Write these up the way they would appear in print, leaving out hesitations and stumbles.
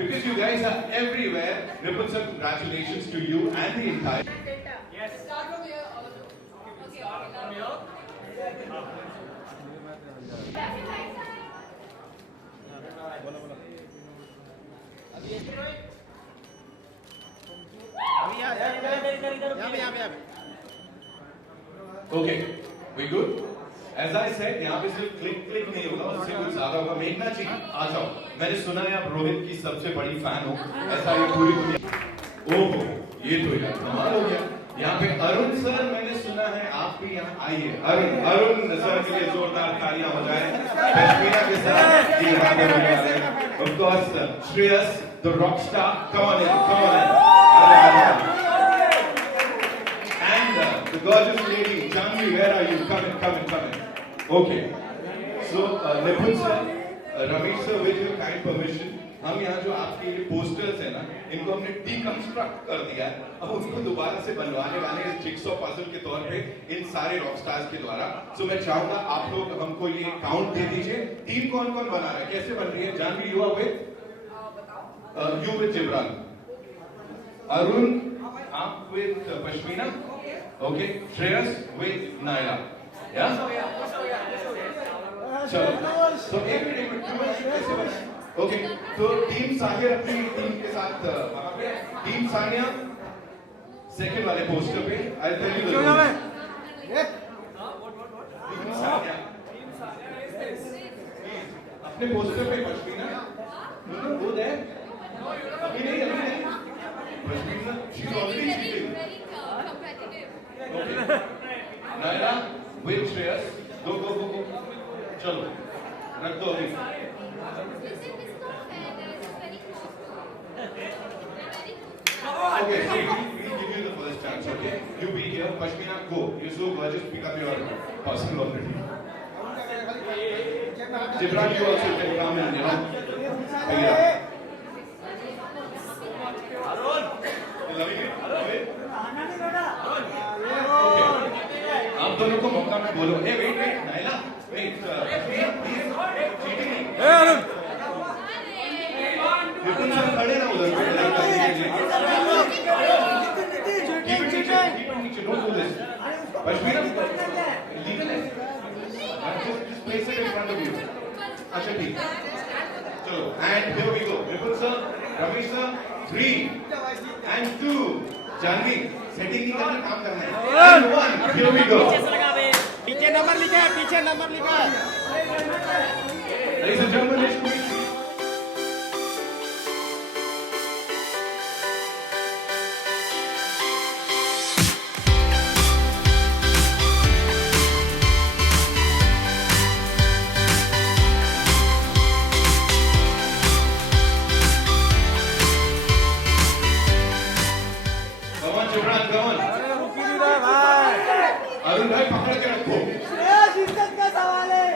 because you guys are everywhere. Nipun sir, congratulations to you and the entire. Yes. Start from here. Okay. From here. Okay, we good? As I said, यहाँ पे सिर्फ click नहीं होगा, उससे कुछ ज़्यादा होगा. मेघनाथ जी, आ जाओ. मैंने सुना है आप रोहित की सबसे बड़ी फैन हो. ऐसा ये पूरी दुनिया. ओहो, ये तो यार कमाल हो गया. यहाँ पे अरुण सर, मैंने सुना है आप भी यहाँ आइए. अरुण सर के लिए जोरदार तालियां हो जाए. पश्मीना के साथ ये यहाँ पे होने वाले हैं. Of course, Shreyas, the rock star, come on in. And the gorgeous lady, Janvi, where are you? Coming. Okay. So, Nipun sir, Ramesh sir, with your kind permission, हम यहाँ जो आपके ये posters हैं ना, इनको हमने deconstruct कर दिया है. अब उनको दोबारा से बनवाने वाले हैं jigsaw puzzle के तौर पे इन सारे rock stars के द्वारा. So मैं चाहूँगा आप लोग हमको ये count दे दीजिए. टीम कौन-कौन बना रहा है? कैसे बन रही है? Janhvi, you are with? You with Gibran. Arun, आप with Pashmina? Okay. Shreyas with Naila. Yeah? चलो. So एक ओके. तो टीम साहिर अपनी टीम के साथ वहाँ पे. टीम सानिया सेकंड वाले पोस्टर पे. I'll tell you the rules. Team Sania अपने पोस्टर पे. Pashmina, no, go there. अभी नहीं. Pashmina, she's already cheating. Okay. Naila with Shreyas. Go. चलो. रख दो अभी. Okay, so we'll give you the first chance, okay? You be here. Pashmina, go. You're so gorgeous. Pick up your parcel already. Gibran, you also can come and, pick it up. Arun! You loving it? Wait. Arun! आप दोनों को मौका में बोलो. Hey, wait. Naila, wait. Pashmina, please. Cheating नहीं. निपुण sir खड़े ना उधर. Keep it नीचे. Don't do this. Pashmina, leave it. Just place it in front of you. अच्छा ठीक. चलो. And here we go. Nipun sir, Ramesh sir, 3 and 2. Janhvi, setting नहीं करनी, काम करना है. And 1. Here we go. पीछे नंबर लिखा. Ladies and gentlemen, it's quick. Come on. Arun भाई पकड़ के रखो. इज्जत का सवाल है.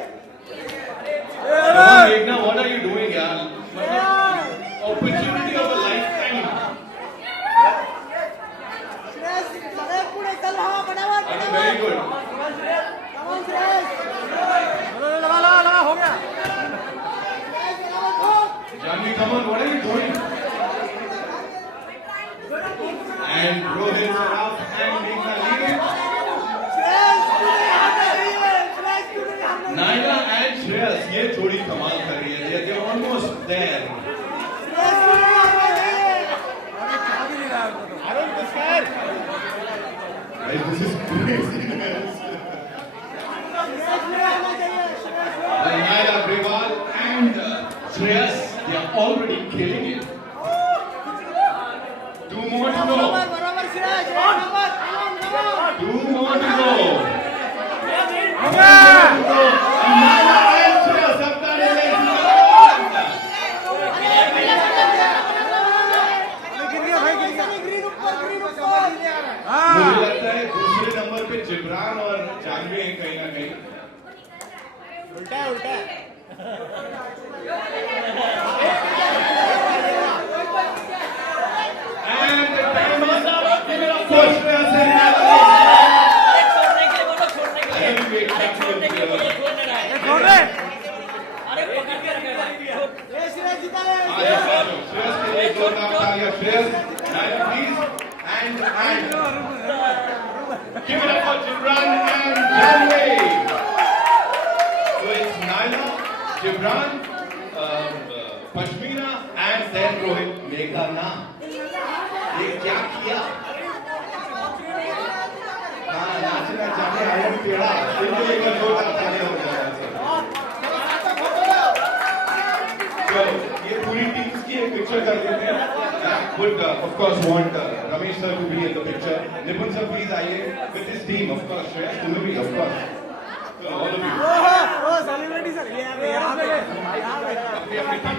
Meghna, what are you doing, यार? Opportunity of a lifetime. सदैव पुढे चल भावा. फटाफट. Very good. Come on, Shreyas. लगा हो गया. Shreyas बराबर ठोक. Janvi, come on, what are you doing? And Rohit out and Meghna leading. Shreyas तुम्हें हारना चाहिए. Naila and Shreyas, ये थोड़ी कमाल कर रही है. They're almost there. Shreyas तुम्हें हारना चाहिए. Guys, this is craziness. Shreyas नहीं हारना चाहिए. Naila Grewal and Shreyas, they are already killing it. 2 more to go. बराबर Shreyas. बराबर. 2 more to go. 2 more to go. And Naila and Shreyas have done it, ladies and gentlemen. अरे बढ़िया. वैसा नहीं. Green ऊपर. मुझे लगता है दूसरे नंबर पे जिब्रान और जानवी हैं कहीं ना कहीं. उल्टा है. And the time is up. Give it up for Shreyas and Naila. Heavyweight champions here. ए श्रेयस जीता रे आजो श्रेयस के लिए जोरदार तालियां Shreyas and please and give it up for Gibran and Janvi. So it's Naila, Gibran, Pashmina and then Rohit. Meghana, ये क्या किया? हाँ नाचना चाहे आयरन पेड़ा इनको एक बार जोरदार तालियां हो जाएगा चलो ये पूरी टीम्स की एक पिक्चर कर लेते हैं would of course want Ramesh sir to be in the picture. Nipun sir please आइए with this team of course Shreyas तुम्हें भी of course. So all of you. ओ सेलिब्रिटी सर ये अपनी अपनी टीम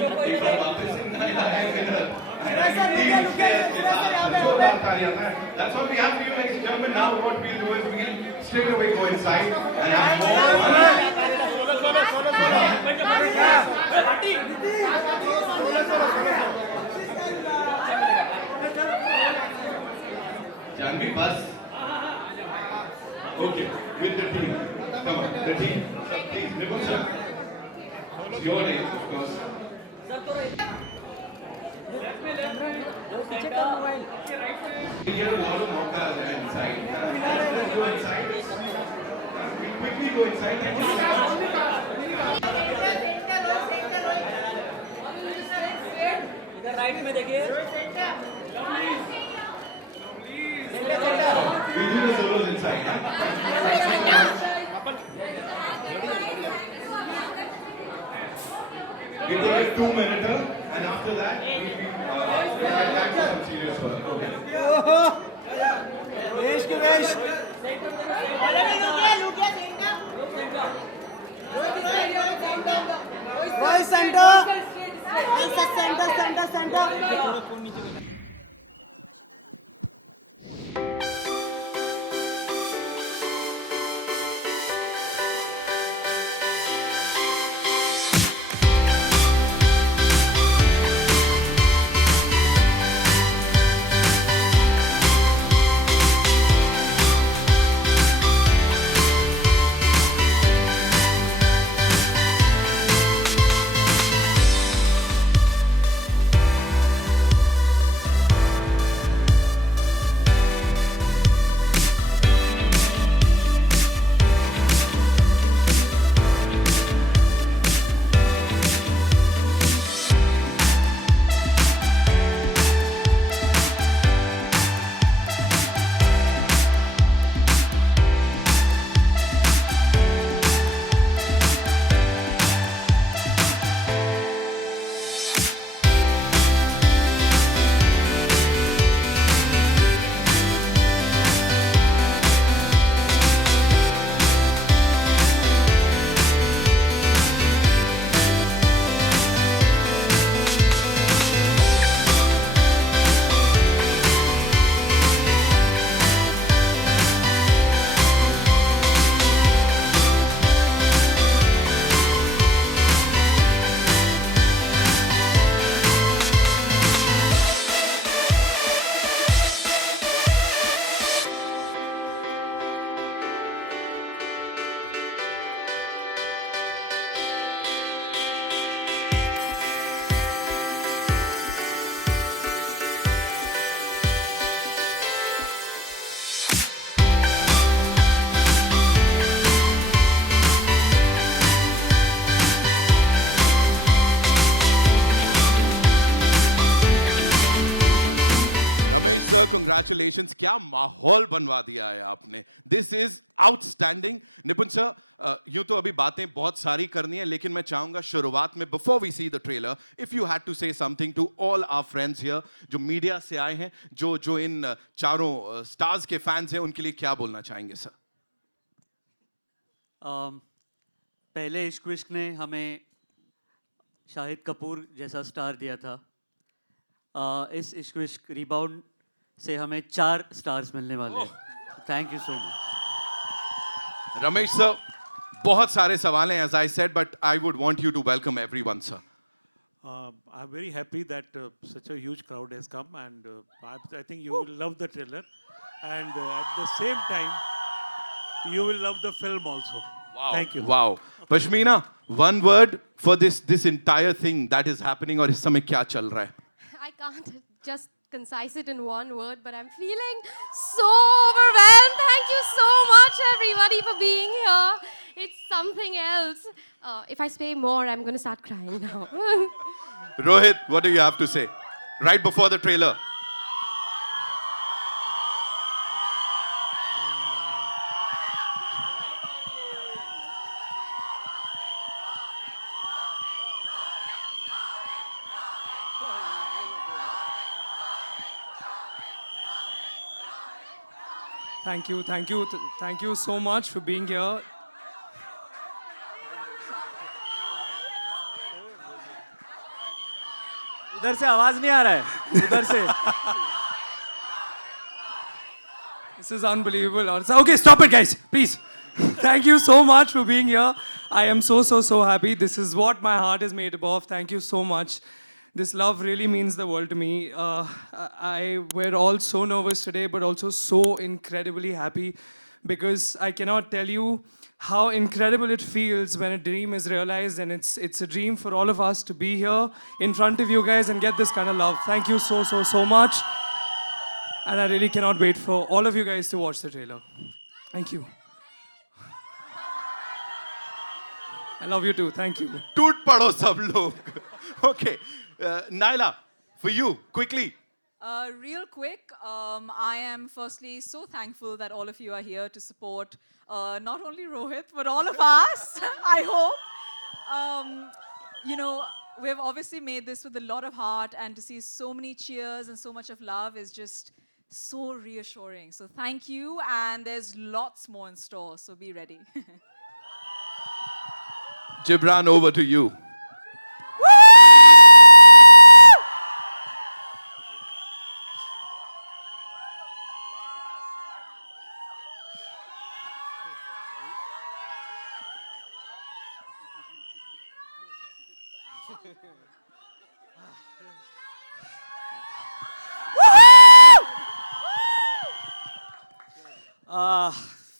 के एक बार वापस से नाइला है विनर. श्रेयस सर लुक गया श्रेयस सर यहाँ पे जोरदार तालियां man. That's what we have for you ladies and gentlemen. Now what we'll do is we'll straight away go inside and have more fun. Party बख्शीश काय दिला Janvi bus. Okay, with the team. Come on, the team. Please, Nipun sir. It's your name, of course. पीछे कर mobile We get a lot of mocas there inside. Let's go inside. We'll quickly go inside. Thank you so much. We'll do the solos inside. Yeah? We take a 2-minute and after that we'll get back to some serious work. Okay. वेश के वेश already look गया centre Rohit centre थोड़ा phone नीचे देना Ramesh sir congratulations क्या माहौल बनवा दिया है आपने दिस इज आउटस्टैंडिंग निपुण सर यूं तो अभी बातें बहुत सारी करनी है लेकिन मैं चाहूंगा शुरुआत में before we see the trailer if you had to say something to all our friends here जो मीडिया से आए हैं जो इन चारों स्टार्स के फैंस हैं उनके लिए क्या बोलना चाहेंगे सर पहले इश्क विश्क ने हमें शाहिद कपूर जैसा स्टार दिया था इस इश्क विश्क रिबाउंड से हमें 4 स्टार्स मिलने वाले हैं thank you so much Ramesh sir बहुत सारे सवाल हैं as I said but I would want you to welcome everyone sir I'm very happy that such a huge crowd has come, and I think you will love the trailer. And at the same time, you will love the film also. Wow. Thank you. Wow. Pashmina, one word for this entire thing that is happening और इस समय क्या चल रहा है? I can't just concise it in one word, but I'm feeling so overwhelmed. Thank you so much, everybody, for being here. It's something else. If I say more, I'm going to start crying now. Rohit, what do you have to say? Right before the trailer. Thank you so much for being here. उधर से आवाज नहीं आ रहा है उधर से This is unbelievable. Okay, stop it, guys, please. Thank you so much for being here. I am so happy. This is what my heart is made up of. Thank you so much. This love really means the world to me. We're all so nervous today, but also so incredibly happy because I cannot tell you how incredible it feels when a dream is realized, and it's a dream for all of us to be here in front of you guys and get this kind of love. Thank you so much. And I really cannot wait for all of you guys to watch the trailer. Thank you. I love you too. Thank you. टूट पड़ो सब लोग. Okay. Naila, for you, quickly. Real quick, I am firstly so thankful that all of you are here to support not only Rohit, but all of us, I hope. You know, we've obviously made this with a lot of heart, and to see so many cheers and so much of love is just so reassuring. So thank you, and there's lots more in store, so be ready. Gibran, over to you.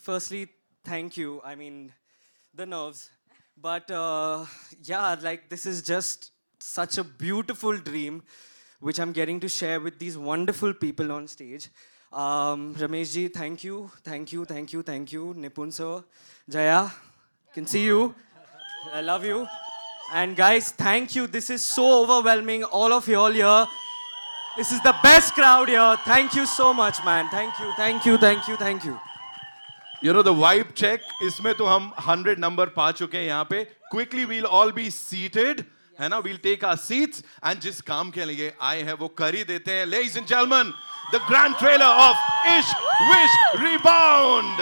Firstly, thank you. I mean, the nerves. But yeah, like this is just such a beautiful dream which I'm getting to share with these wonderful people on stage. Ramesh ji, thank you. Nipun sir, Jaya, can see you. I love you. And guys, thank you. This is so overwhelming. All of you all here. This is the best crowd here. Thank you so much, man. Thank you. You know the vibe check. इसमें तो हम 100 number पा चुके हैं यहाँ पे. Quickly we'll all be seated. है ना? We'll take our seats and जिस काम के लिए आए हैं वो कर ही देते हैं. Ladies and gentlemen, the grand trailer of Ishq Vishk Rebound.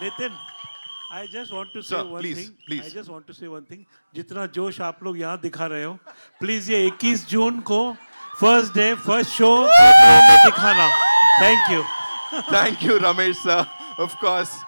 Nitin, I just want to say Sir, one please, thing. please. I just want to say one thing. जितना जोश आप लोग यहाँ दिखा रहे हो, please ये 21 जून को first day, first show theater में दिखाना. Thank you. Thank you, Ramesh sir. Of course.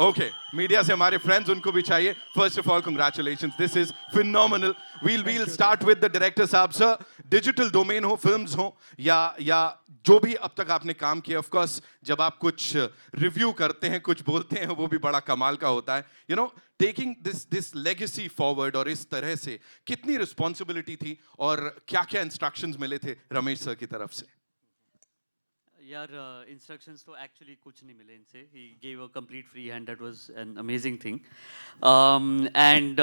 Okay, media से हमारे friends उनको भी चाहिए. First of all, congratulations. This is phenomenal. We'll start with the director साहब. Sir, digital domain हो, films हो या जो भी अब तक आपने काम किया, of course, जब आप कुछ review करते हैं, कुछ बोलते हैं, वो भी बड़ा कमाल का होता है. You know, taking this legacy forward और इस तरह से कितनी responsibility थी और क्या-क्या instructions मिले थे रमेश सर की तरफ से? यार इंस्ट्रक्शंस तो एक्चुअली कुछ नहीं मिले इनसे. He gave a complete free hand. That was an amazing thing. And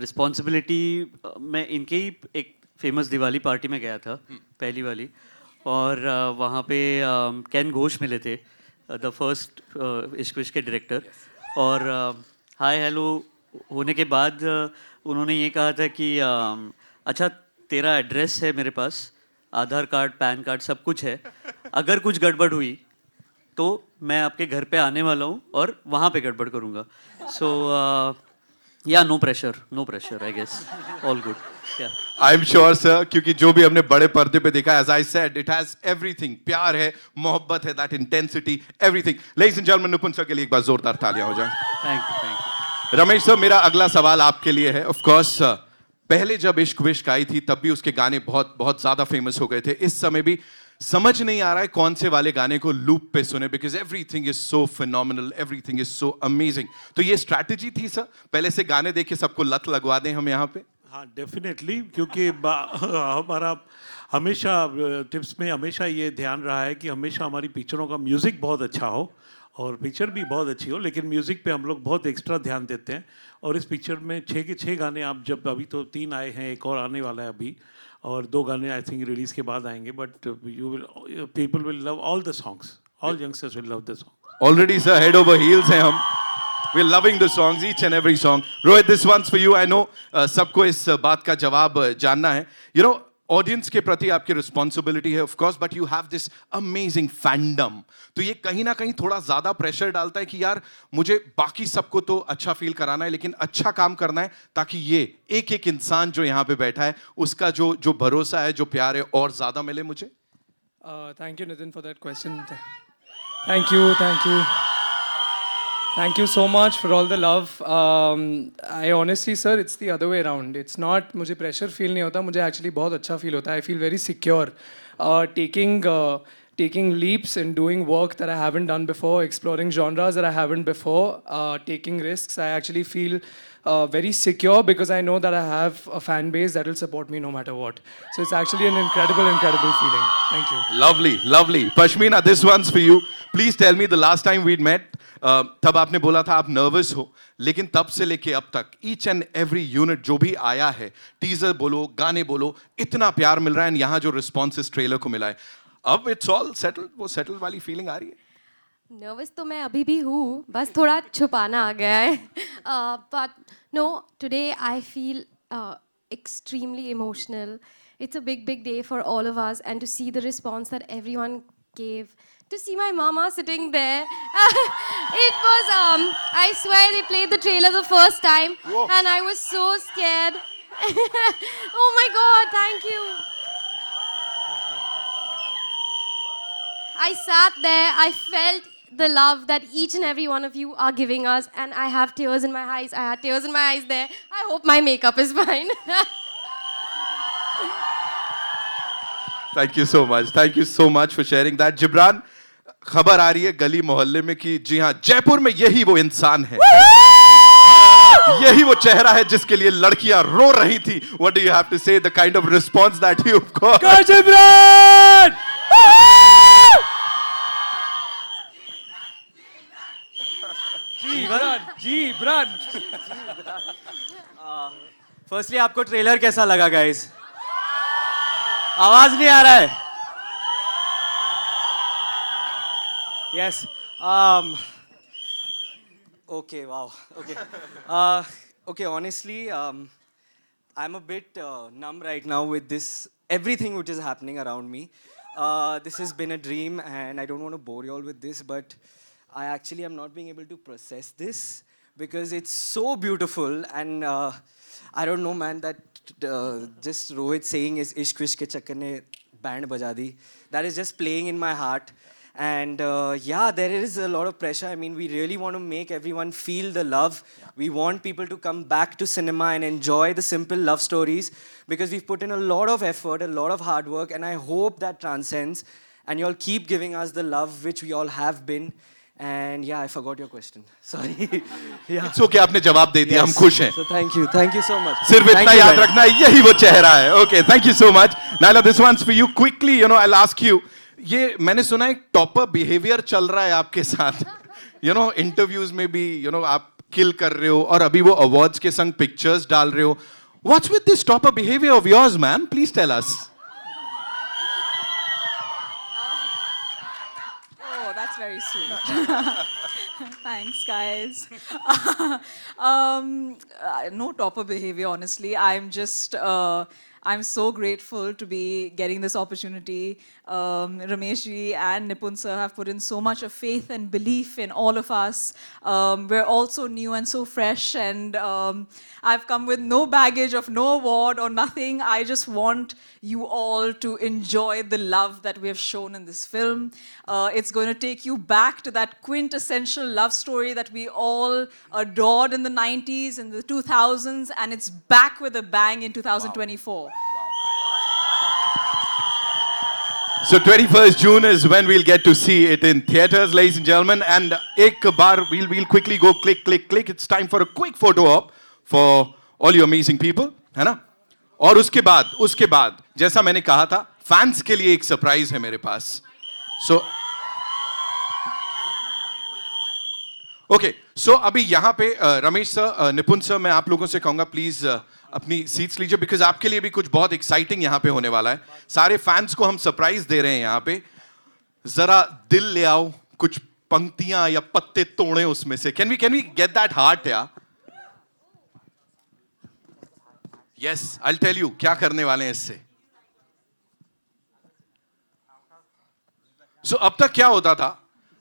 responsibility मैं इनके ही एक फेमस दिवाली पार्टी में गया था, पहली वाली, और वहाँ पे कैन घोष मिले थे, द फर्स्ट इश्क विश्क के डायरेक्टर. और हाय हेलो होने के बाद उन्होंने ये कहा था कि अच्छा तेरा एड्रेस है मेरे पास, आधार कार्ड, पैन कार्ड सब कुछ है, अगर कुछ गड़बड़ हुई तो मैं आपके घर पे आने वाला हूँ और वहाँ पे गड़बड़ करूँगा. So yeah no pressure I guess, all good. I am sure sir, क्योंकि जो भी हमने बड़े पर्दे पे देखा, as I said, it has everything. प्यार है, मोहब्बत है, that intensity, everything. Ladies and gentlemen, Nipun sir के लिए एक बार जोरदार तालियां हो जाएं. Thank you. रमेश सर, मेरा अगला सवाल आपके लिए है. ऑफ कोर्स पहले जब इश्क विश्क आई थी तब भी उसके गाने बहुत बहुत ज्यादा फेमस हो गए थे. इस समय भी समझ नहीं आ रहा है कौन से वाले गाने को लूप पे सुने, because everything is so phenomenal, everything is so amazing. तो ये स्ट्रैटेजी थी सर, पहले से गाने देख के सबको लत लगवा दें हम यहाँ पे? हाँ, डेफिनेटली, क्योंकि हमारा हमेशा टिप्स में हमेशा ये ध्यान रहा है कि हमेशा हमारी पिक्चरों का म्यूज़िक बहुत अच्छा हो और पिक्चर भी बहुत अच्छी हो, लेकिन म्यूज़िक पे हम लोग बहुत एक्स्ट्रा ध्यान देते हैं. और इस पिक्चर में 6 के 6 गाने, आप जब अभी तो 3 आए हैं, एक और आने वाला है अभी, और 2 गाने आई थिंक रिलीज़ के बाद आएंगे. But you will, people will love all the songs, all youngsters will love the song. Already sir, head over heels हैं हम. We're loving the songs, each and every song. Rohit, this one's for you. I know सबको इस बात का जवाब जानना है. You know, audience के प्रति आपकी रिस्पॉन्सिबिलिटी है of course, but you have this amazing fandom. तो ये कहीं ना कहीं थोड़ा ज्यादा प्रेशर डालता है कि यार मुझे बाकी सबको तो अच्छा फील कराना है, लेकिन अच्छा काम करना है ताकि ये एक एक इंसान जो यहाँ पे बैठा है उसका जो जो भरोसा है, जो प्यार है, और ज्यादा मिले मुझे. Thank you, Nitin, for that question. Thank you. Thank you so much for all the love. I honestly, sir, it's the other way around. It's not, मुझे pressure feel नहीं होता, मुझे actually बहुत अच्छा feel होता है. I feel very secure. Taking leaps and doing work that I haven't done before, exploring genres that I haven't before, taking risks. I actually feel very secure because I know that I have a fan base that will support me no matter what. So it's actually an incredible feeling. Thank you. Lovely. Pashmina, this one's for you. Please tell me, the last time we'd met, तब आपने बोला था आप nervous हो, लेकिन तब से लेके अब तक ईच एंड एवरी यूनिट जो भी आया है, टीजर बोलो, गाने बोलो, इतना प्यार मिल रहा है. यहाँ जो रिस्पॉन्स इस ट्रेलर को मिला है, अब इट्स ऑल सेटल्ड, वो सेटल्ड वाली फीलिंग आ रही है? नर्वस तो मैं अभी भी हूँ, बस थोड़ा छुपाना आ गया है. But no, today I feel extremely emotional. It's a big day for all of us, and to see the response that everyone gave, to see my mama sitting there, it was, I swear they played the trailer the first time. Whoa. And I was so scared. Oh my God, thank you. I sat there, I felt the love that each and every one of you are giving us, and I have tears in my eyes. I had tears in my eyes there. I hope my makeup is fine. Thank you so much for sharing that. Gibran, खबर आ रही है गली मोहल्ले में कि जी हाँ, जयपुर में यही वो इंसान है, यही वो चेहरा है जिसके लिए लड़कियां रो रही थी. What do you have to say? The kind of response that you've got. Go Gibran! Gibran. Firstly आपको ट्रेलर कैसा लगा गाइस? आवाज नहीं आ रहा है. Yes. Okay. Wow. Okay. Okay. Honestly, I'm a bit numb right now with this everything which is happening around me. This has been a dream, and I don't want to bore you all with this, but I actually am not being able to process this because it's so beautiful, and I don't know, man. That just Rohit saying is "Ishq Vishk ke chakkar ne band baja di." That is just playing in my heart. And yeah, there is a lot of pressure. I mean, we really want to make everyone feel the love. Yeah. We want people to come back to cinema and enjoy the simple love stories because we've put in a lot of effort, a lot of hard work, and I hope that transcends. And you all keep giving us the love which we all have been. And yeah, I forgot your question. Sorry. Yeah. It's okay, आपने जवाब दे दिया, हम खुश हैं. So thank you so much. सिर्फ इतना याद रखना, यही वो चेहरा है. Okay, thank you so much. Naila, this one's for you. Quickly, I'll ask you. ये मैंने सुना है टॉपर बिहेवियर चल रहा है आपके साथ. इंटरव्यूज में भी आप किल कर रहे हो, और अभी वो अवार्ड्स के संग पिक्चर्स डाल रहे हो. What's with this topper behaviour of yours, ma'am? Please tell us. Oh, that's very sweet. Thanks, guys. No topper behavior, honestly. I'm so grateful to be getting this opportunity. Ramesh ji and Nipun sir have put in so much of faith and belief in all of us. We're all so new and so fresh, and I've come with no baggage of no award or nothing. I just want you all to enjoy the love that we have shown in this film. It's going to take you back to that quintessential love story that we all adored in the 90s and the 2000s, and it's back with a bang in 2024. So 21st June is when we'll get to see it in theaters, ladies and gentlemen. And ek bar, we'll quickly go click, click, click. It's time for a quick photo op for all you amazing people, है ना? और उसके बाद, जैसा मैंने कहा था, fans के लिए एक सरप्राइज है मेरे पास. So, ओके, सो अभी यहाँ पे रमेश सर, निपुण सर, मैं आप लोगों से कहूँगा प्लीज अपनी सीट्स लीजिए, बिकॉज आपके लिए भी कुछ बहुत एक्साइटिंग यहाँ पे होने वाला है. सारे फैंस को हम सरप्राइज दे रहे हैं यहाँ पे. जरा दिल ले आओ, कुछ पंक्तियां या पत्ते तोड़े उसमें से. Can we get that heart या? Yes, I will tell you क्या करने वाले हैं इससे. सो अब तक क्या होता था,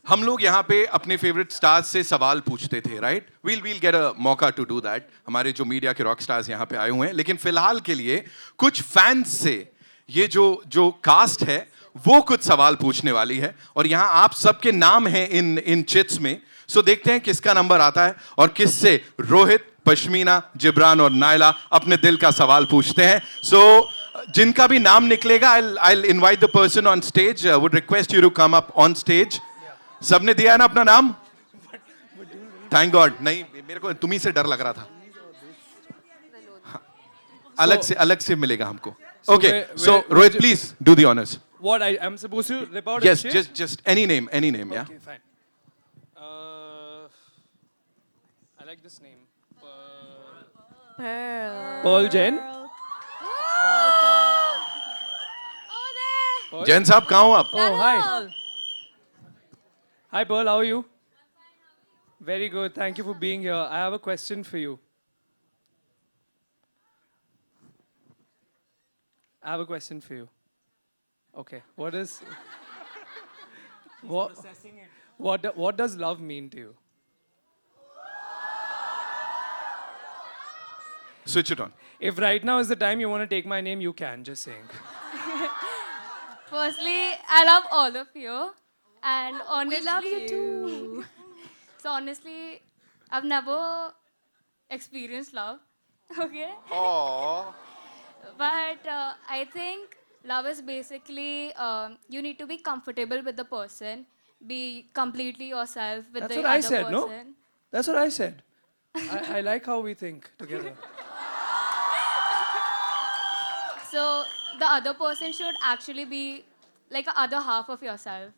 हम लोग यहाँ पे अपने फेवरेट स्टार्स से सवाल पूछते थे, राइट? वील गेट अ मौका टू डू दैट. हमारे जो मीडिया के रॉक स्टार्स यहाँ पे आए हुए हैं, लेकिन फिलहाल के लिए कुछ फैंस से ये जो कास्ट है वो कुछ सवाल पूछने वाली है, और यहाँ आप सबके नाम हैं इन चिट्स में. सो देखते हैं किसका नंबर आता है और किससे रोहित, पश्मीना, जिब्रान और नायला अपने दिल का सवाल पूछते हैं. सो जिनका भी नाम निकलेगा, I'll invite the person on stage. Would request you to come up on stage. सबने दिया है ना अपना नाम? Thank God. नहीं, मेरे को तुम्ही से डर लग रहा था. अलग से मिलेगा हमको. Okay, so Rohit please do the honours. What I'm supposed to rip out? Yes, just any name, yeah. Okay, fine. I like this name. Pearl Jain. Jain साहब कहाँ हो आप? Oh, hi. Hi, Pearl. How are you? Very good. Thank you for being here. I have a question for you. Okay. What does love mean to you? Switch it on. If right now is the time you want to take my name, you can. Just saying. Firstly, I love all of you. And honestly, love you too. So honestly, I've never experienced love. Okay? Aww. But I think love is basically you need to be comfortable with the person, be completely yourself with That's the what I other said, no? person. That's what I said. I like how we think together. So the other person should actually be like the other half of yourself.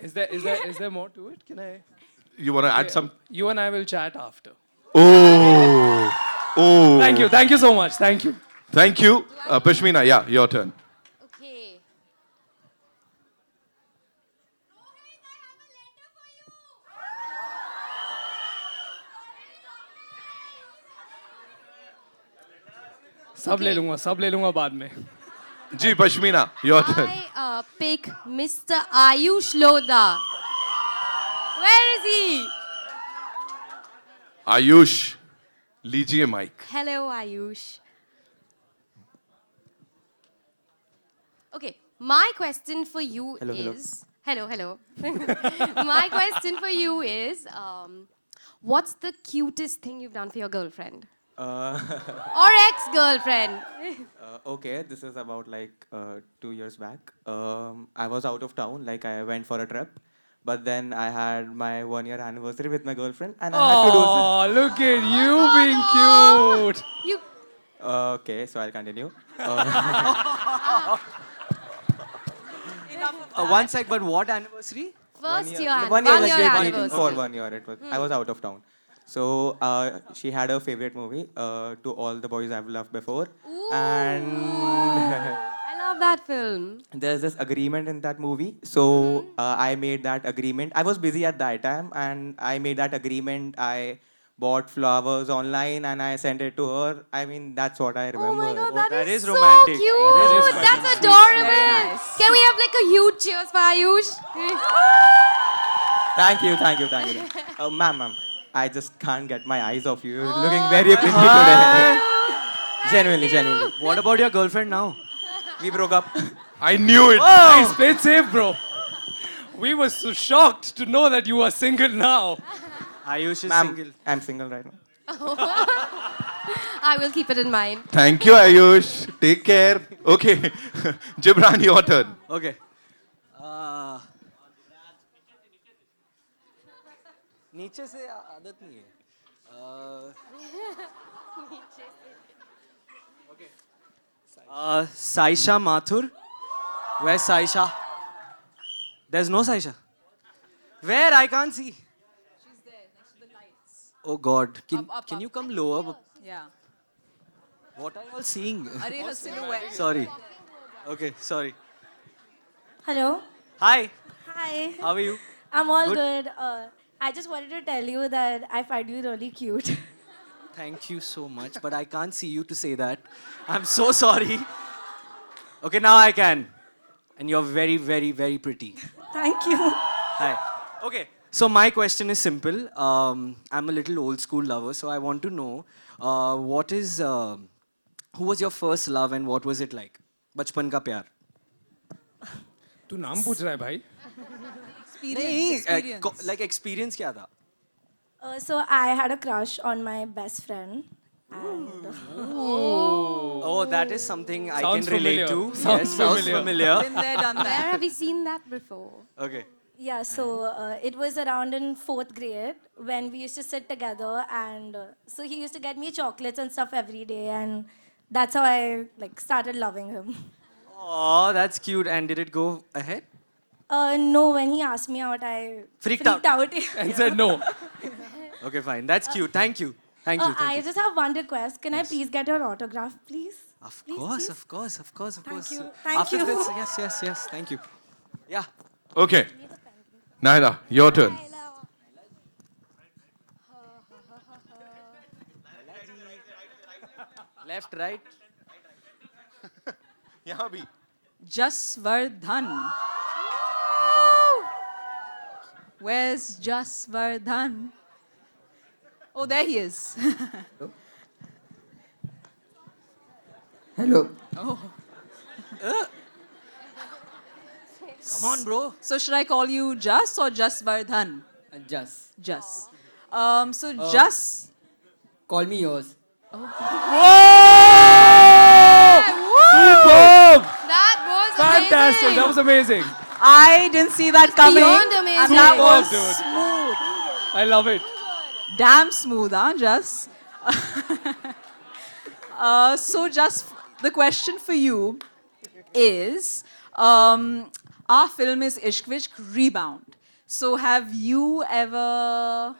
Is there more to it? Can I? You want to add some? You and I will chat after. Oh. Thank you so much. Thank you. Thank you. Pashmina, yeah, your turn. Okay. सब ले लूंगा बाद में. जी, Pashmina, your turn. I pick Mr. Ayush Lodha. Where is he? Ayush, लीजिए mic. Hello, Ayush. Okay, my question for you is... Hello. My question for you is, what's the cutest thing you've done for your girlfriend? Or ex-girlfriend? Okay, this is about like 2 years back. I was out of town, like I went for a trip. But then I had my 1 year anniversary with my girlfriend and I had to do Oh, look at you being cute. You... Okay, so I'll continue. One sec, but what anniversary? First year, One year, like, anniversary. meeting for 1 year. It was, I was out of town. So she had her favorite movie, To All the Boys I've Loved Before. Ooh. And I love that film. There's this agreement in that movie. So I made that agreement. I was busy at that time, and I made that agreement. I bought flowers online and I sent it to her. I mean, that's what I remember. Oh my god, that that is is so romantic. cute. That is romantic. That's Sweet. adorable. Very nice. Can we have like a huge cheers for Ayush? Thank you, thank you, thank you. Ma'am, I just can't get my eyes off you. You're looking very pretty today. Genuinely. What about your girlfriend now? We broke up. I knew it. Nice, played safe, bro. We were so shocked to know that you are single now. Ayush is Ma'am, single. I'm single right now. I will keep it in mind. Thank you, Ayush. Take care. Okay. Gibran, your turn. Okay. नीचे से आदत नहीं है. Saisha Mathur. Where's Saisha? There's no Saisha. Where? I can't see. She's there next to the lights. Oh God. Up, Can up. you come lower? Yeah. What are you all seeing? Are her silhouette? Sorry. Okay, sorry. Hello. Hi. Hi. How are you? I'm all Good. good. I just wanted to tell you that I find you really cute. Thank you so much, but I can't see you to say that. I'm so sorry. Okay, now I can. And you're very, very, very pretty. Thank you. Hi. Okay, so my question is simple. I'm a little old school lover, so I want to know who was your first love and what was it like? Bachpan ka pyar. तू नाम पूछ रहा है भाई? Experience. Like experience क्या था? So I had a crush on my best friend. And Oh, that is something I Sounds can relate familiar. to. Sounds Yes, sounds familiar. familiar. Been there, done Where that. have we seen that before? Okay. yeah, so it was around in 4th grade when we used to sit together, and so he used to get me chocolates and stuff every day, and that's how I like started loving him. Oh, that's cute. And did it go ahead? No, when he asked me out, I Freaked out. And said no. Okay, fine. That's cute. Thank you. Thank you. Thank I you. just have one request. Can I please get your autograph, please? Of Please, course, please. of course, of course, of course. you. Thank After you. this, yes. Thank you. Yeah. Okay. Naira, your turn. Left, right. यहाँ भी. Jasvardhan. Where's Jasvardhan? Oh, there he is. Hello. Come on, bro. So should I call you Jas or Jasvardhan? Just Jas. So Jas. call me yours. Superb! That was Fantastic. amazing. That was amazing. I didn't see that coming. Beyond amazing. And that Superb, was dude. smooth. I love it. Damn smooth, huh, Jas? So just the question for you is, our film is Ishq Vishk Rebound. So have you ever,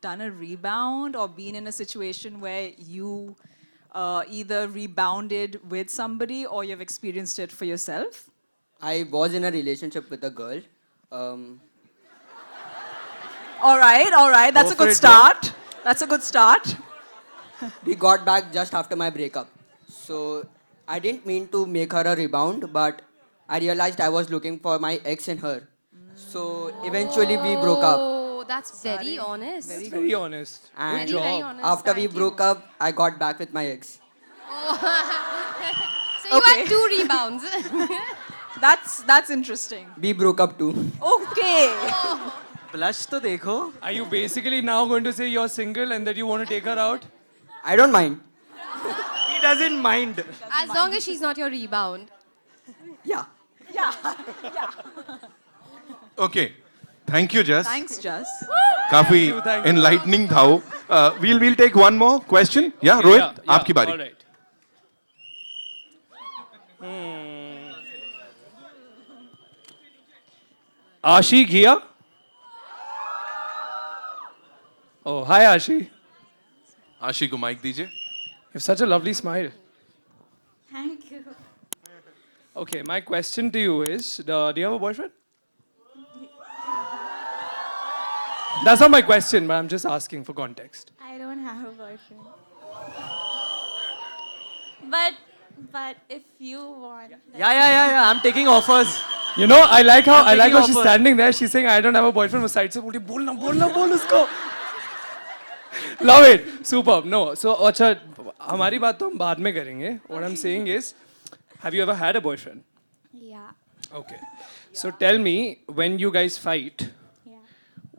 done a rebound or been in a situation where you either rebounded with somebody or you've experienced it for yourself? I was in a relationship with a girl. All right. That's Go a for good it, start. That's a good start. We got back just after my breakup. So I didn't mean to make her a rebound, but I realized I was looking for my ex in her. So eventually we broke up. Oh, that's very honest. Very honest. And Good very job. honest. after we Thank you. broke up, I got back with my ex. So you had 2 rebounds. That's interesting. We broke up too. Okay. Blush to dekho. Are you basically now going to say you're single and that you want to take her out? I don't mind. He doesn't mind. As long as she's not your rebound. Yeah. Yeah. Okay. Thank you, Jess. Thanks, Jas. काफी thank you. enlightening था वो. We'll take one more question. Yeah, Rohit, आपकी बारी. All right. Ashi Ghia. Oh, hi Ashi. You आशी को mic दीजिए. have such a lovely smile. Thank you. Okay, my question to you is, do you have a boyfriend? That's not my question, but I'm just asking for context. I don't have a boyfriend. But if you want, Yeah. I'm taking offers. You know, I like how taking she's offer. standing there. She's saying, "I don't have a boyfriend." वो side से बोलती है, बोल उसको. Love it, superb. No, so अच्छा, हमारी बात तो हम बाद में करेंगे. What I'm saying is, have you ever had a boyfriend? yeah, Okay. So tell me, when you guys fight, yeah.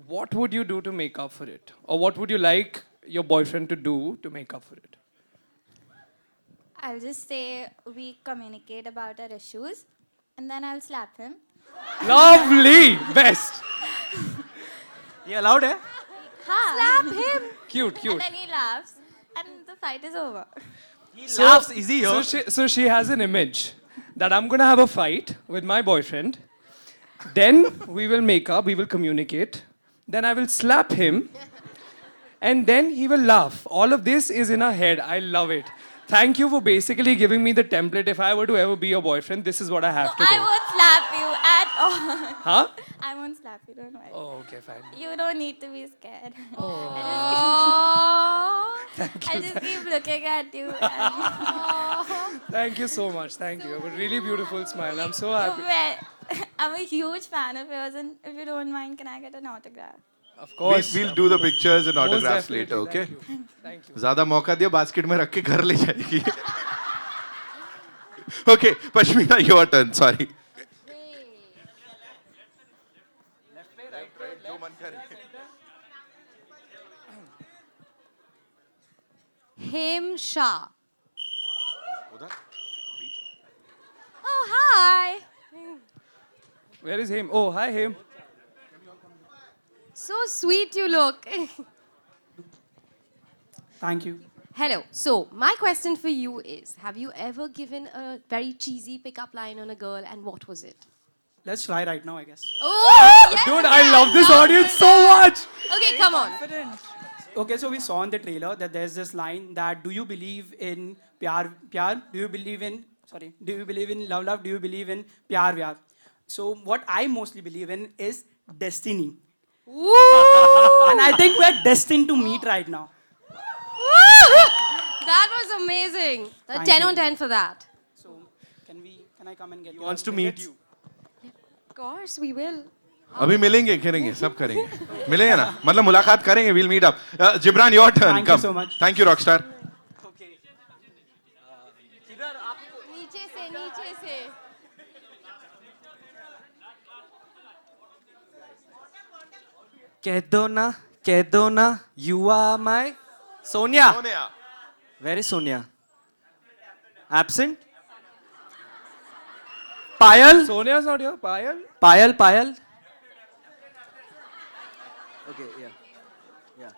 what would you do to make up for it? Or what would you like your boyfriend to do to make up for it? I'll just say we communicate about our issues, and then I'll slap him. Lovely! Best! ये allowed है? Slap him, Cute, and cute. then he laughs, and the fight is over. He laughs easy, So yo. she has an image that I'm gonna have a fight with my boyfriend. Then we will make up, we will communicate. Then I will slap him. And then he will laugh. All of this is in her head. I love it. Thank you for basically giving me the template. If I were to ever be your boyfriend, this is what I have to I do. won't slap you at all. Huh? I won't slap you, don't worry. Oh, okay, fine. You don't need to be scared. Oh. I'll just keep looking at you. And Thank you so much. Thank you. You have a really beautiful smile. I'm so happy. I'm a huge fan of yours, and if you don't mind, can I get an autograph? Of course. We'll do the pictures and Most autographs definitely. later, okay? Thank you. Thank you. ज्यादा मौका दिया basket में रख के घर ले जाएगी. Okay, Pashmina, your turn. Sorry. Hem Shah. Oh, hi. Where is him? Oh, hi, him. So sweet you look. Thank you. Hello. So, my question for you is, have you ever given a very cheesy pickup line on a girl, and what was it? Let's try right now, I guess. Oh, yes, Dude, I love this audience so much. Okay, come on. Okay, so we saw in the trailer that there's this line that, do you believe in pyar? Do you believe in love? Do you believe in pyar? So what I mostly believe in is destiny. Ooh. And I think we're destined to meet right now. That was amazing. A Thank 10 you. on 10 for that. So can I come and get He wants to meet you. Of course, we will. अभी मिलेंगे करेंगे सब करेंगे मिलेंगे ना मतलब मुलाकात करेंगे we'll meet up. Gibran, your turn. Thank you Come. so much. Thank you, Rockstar. नीचे से. कह दो ना, you are my Sonia. Where is Sonia? Absent? Payal? Sonia's not here. Payal? Payal? Okay, yeah.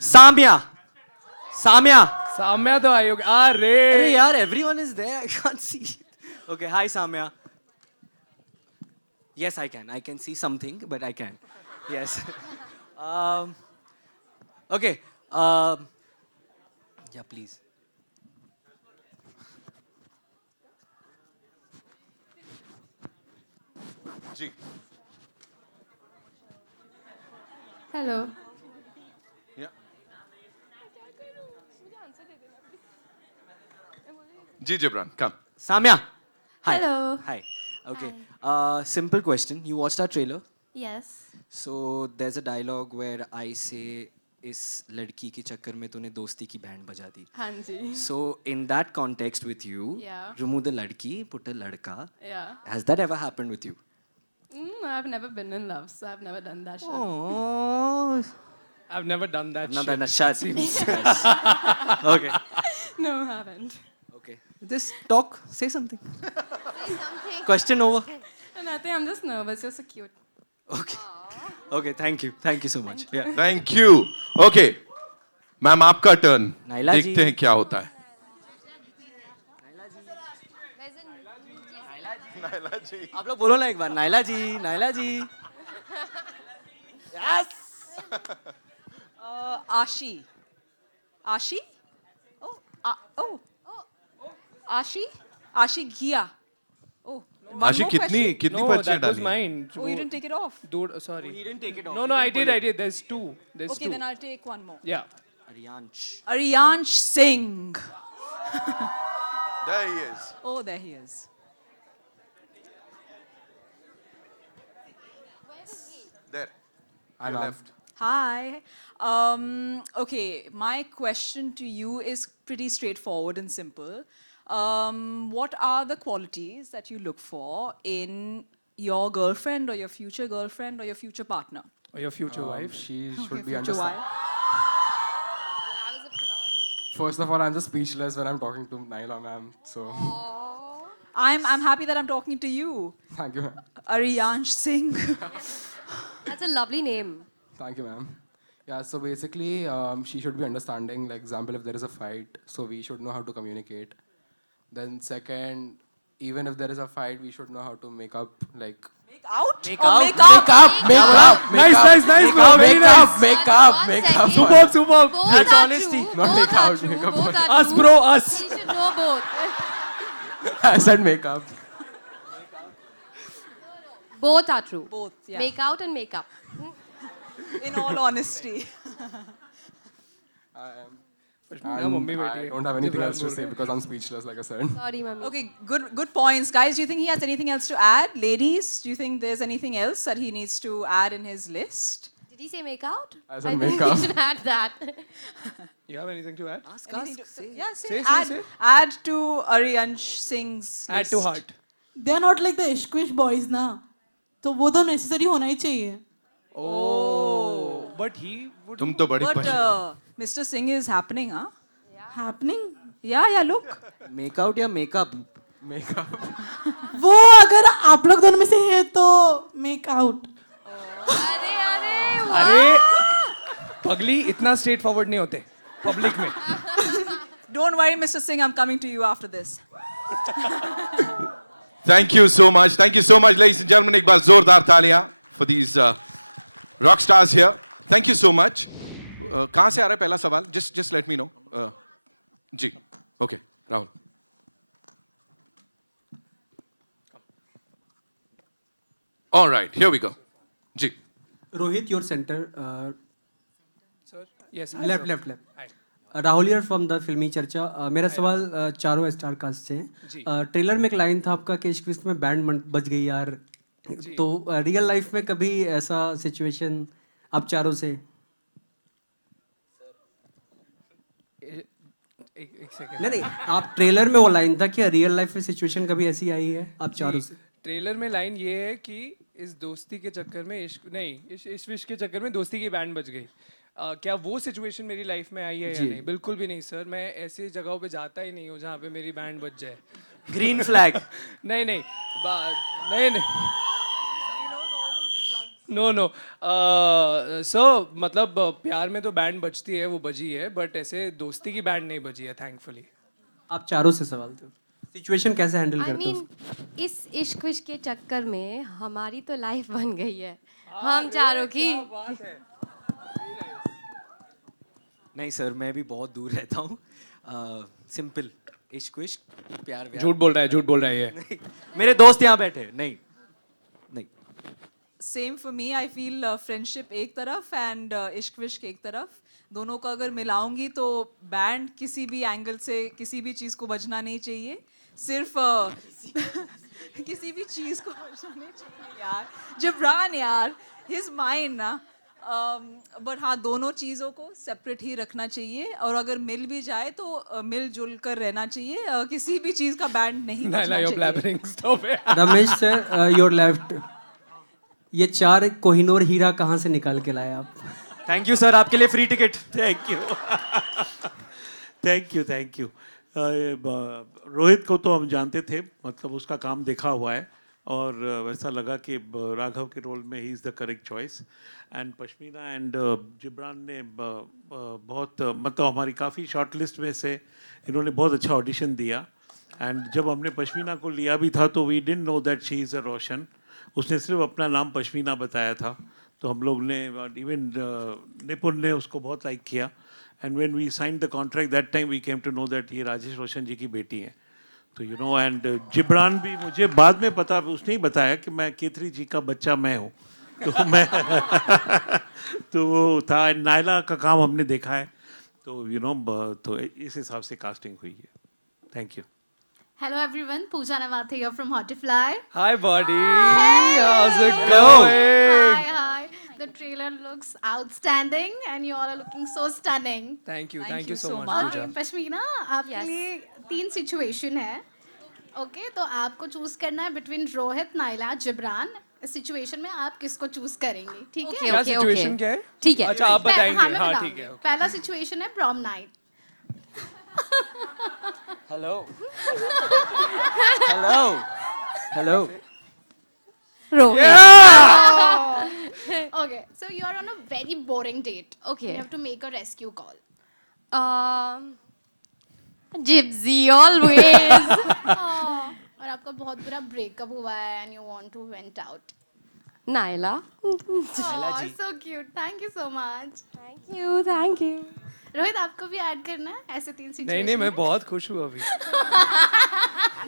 Samya. Samya to aayi hogi. Arey yaar, everyone is there. I can't see it. Okay, hi Samya. Yes, I can. I can see something, but I can. Yes. Okay. Yeah, please. Ji. Hello. Yeah. Ji, Gibran, come. Samya. Hi. Hello. Hi. Okay. Simple question. You watched our trailer? Yes. So there's a dialogue where I say, इस लड़की के चक्कर में तूने दोस्ती की band बजा दी. हाँ जी. So in that context with you, Yeah. remove the ladki, put a ladka. Yeah. Has that ever happened with you? I've never been in love, so I've never done that shit. Oh. I've never done that Not shit. that shut. Yes. Okay. No, I haven't. Okay. Just talk. Say something. Say something. Question over. Nothing, I'm just nervous. You're so cute. Okay. Okay. Thank you. Thank you so much. Yeah. Thank you. Okay. Ma'am आपका turn. Naila जी. देखते हैं क्या होता है. Naila जी. आप लोग बोलो ना एक बार. नाइला जी. Yes. Ashi. Oh. Ashi Ghia. Oh. One आशी more कितनी question? कितनी No, पर्चियां that was डाली? mine. Oh, you didn't take it off. Dude, sorry. He didn't take it off. No, I did. There's two. There's Okay, two. then I'll take one more. Yeah. Aryansh. Aryansh Singh. There he is. Oh, there he is. There. I'm Your out. left. Hi. Okay, my question to you is pretty straightforward and simple. What are the qualities that you look for in your girlfriend or your future girlfriend or your future partner? Or your future wife. She should Your be future understanding. wife. First of all, I'm just speechless when I'm talking to Naila ma'am. So I'm happy that I'm talking to you, thank you, ma'am. Aryansh Singh. That's a lovely name. Thank you, ma'am. Yeah, so basically, she should be understanding. Like, example, if there is a fight, so we should know how to communicate. Then second, even if there is a fight, we should know how to make up. Like, Make out? Make or out? make up? Nice, bro. Very nice. make But up, one make second. up. Superb. Both That's are honesty. true. Not Both make are out, true. make up. Both are Us, true. bro, us. We should know both. I said make up. Both are true. Both, yeah. Make out and make up. In all honesty. I am. Pashmina mummy And बैठी I है. don't have anything Jibran else to बोल say रहा है. because I'm speechless, like I said. Sorry, mummy. Okay, good points. Guys, do you think he has anything else to add? Ladies, do you think there's anything else that he needs to add in his list? Did he say make out? I said think make up. we should add that. You have anything to add? Ask, Anything ask. to- yeah, Say. add to Aryansh Singh's Add to list. heart. They are not like the इश्क्विश boys ना, तो वो तो necessary होना ही चाहिए. Oh, but he would. तुम तो बड़ी But पछ- Mr. Singh is happening, huh? Happening Yeah, look. Make out या make up? Make up. वो अगर आप लोग दोनों में से है तो मेक आउट. अरे पगली इतना स्ट्रेट फॉरवर्ड नहीं होते पब्लिक में. Don't worry, Mr. Singh, I'm coming to you after this. Thank you so much. Thank you so much, ladies and gentlemen. एक बार जोरदार तालियां for these rock stars here. Thank you so much. कहाँ से आ रहा है पहला सवाल? Just let me know. Ji. Okay, Rahul. All right, here we go. Ji. Rohit, your center. Yes. Left. Rahul यार फ्रॉम द फिल्मी चर्चा. मेरा सवाल चारों स्टार कास्ट से है. ट्रेलर में एक लाइन था आपका कि इश्क विश्क में बैंड बज गई यार. तो रियल लाइफ में कभी ऐसा सिचुएशन आप चारों से? एक सेकंड. नहीं, आप ट्रेलर में वो लाइन था कि रियल लाइफ में सिचुएशन कभी ऐसी आई है आप चारों से? ट्रेलर में लाइन ये है कि इस दोस्ती के चक्कर में इश्क नहीं, इस विश्क के चक्कर में दोस्ती की बैंड बज गई. क्या वो सिचुएशन मेरी लाइफ में आई है या नहीं? बिल्कुल भी नहीं सर. मैं ऐसी जगहों पे जाता ही नहीं हूँ जहाँ पे मेरी बैंड बज जाए. Green flag. नहीं. नो. सर मतलब प्यार में तो बैंड बजती है, वो बजी है, बट ऐसे दोस्ती की बैंड नहीं बजी है थैंकफुली. आप चारों से सवाल थे. सिचुएशन कैसे हैंडल I करते हो? mean, इस इश्क विश्क के चक्कर में हमारी तो लाइफ बन गई है. हम चारों की. नहीं सर, मैं भी बहुत दूर रहता हूँ. सिंपल इश्क विश्क प्यार व्यार. झूठ बोल रहा है ये. नहीं, मेरे दोस्त यहाँ बैठे. नहीं. Same for me. I feel friendship एक तरफ and इश्क विश्क एक तरफ. दोनों को अगर मिलाऊंगी तो बैंड किसी भी एंगल से किसी भी चीज़ को बजना नहीं चाहिए. सिर्फ किसी भी चीज़ को बजना नहीं चाहिए यार. जिब्रान यार, his mind ना. बट हाँ, दोनों चीज़ों को सेपरेट ही रखना चाहिए और अगर मिल भी जाए तो मिलजुल कर रहना चाहिए. किसी भी चीज़ का बैंड नहीं बजना चाहिए. Ramesh sir, your left. ये 4 कोहिनूर हीरा कहाँ से निकाल के लाए आप? थैंक यू सर, आपके लिए free ticket. Thank you. Rohit को तो हम जानते थे, मतलब उसका काम देखा हुआ है और वैसा लगा कि राघव के रोल में he is the correct choice. And Pashmina and Jibran ने बहुत मतलब हमारी काफ़ी शॉर्ट लिस्ट में से इन्होंने बहुत अच्छा ऑडिशन दिया. एंड जब हमने पश्मीना को लिया भी था तो we didn't know that she is a Roshan. उसने सिर्फ अपना नाम पश्मीना बताया था, तो हम लोग ने इवन निपुण ने उसको बहुत लाइक किया. And when we sign the contract that time we came to know that ये राजेश रोशन जी की बेटी हैं. तो यू नो एंड जिब्रान भी मुझे बाद में पता, उसने ही बताया कि मैं केतरी जी का बच्चा मैं हूँ, तो मैं तो वो था। नायला का काम हमने देखा है, तो यू नो तो इस हिसाब से कास्टिंग हुई है. Thank you. Hello everyone, Pooja Nawathe here from Hotifly. Hi, buddy. How's it going? Hi. The trailer looks outstanding and you all are looking so stunning. Thank you. Thank Thank you you so so much, much. Pooja. Pashmina, आपके लिए 3 situation है. Okay, तो आपको choose करना है between Rohit, Naila, Jibran. इस situation में आप किसको चूज करेंगे, ठीक है? क्या सिचुएशन क्या है? ठीक है. अच्छा, आप बताएंगे. मैं हाँ, बताऊंगी. ठीक है. पहला सिचुएशन है prom night. Hello. Hello. Hello. Okay, so you are on a very boring date. Okay. You have to make a rescue call. Gypsy always. और आपका बहुत बुरा ब्रेकअप हुआ है and you want to vent out. Naila. Oh, so cute. Thank you so much. Thank you. Rohit, आपको भी add करना है ऐसे 3 सिचुएशन? नहीं, मैं बहुत खुश हूँ अभी.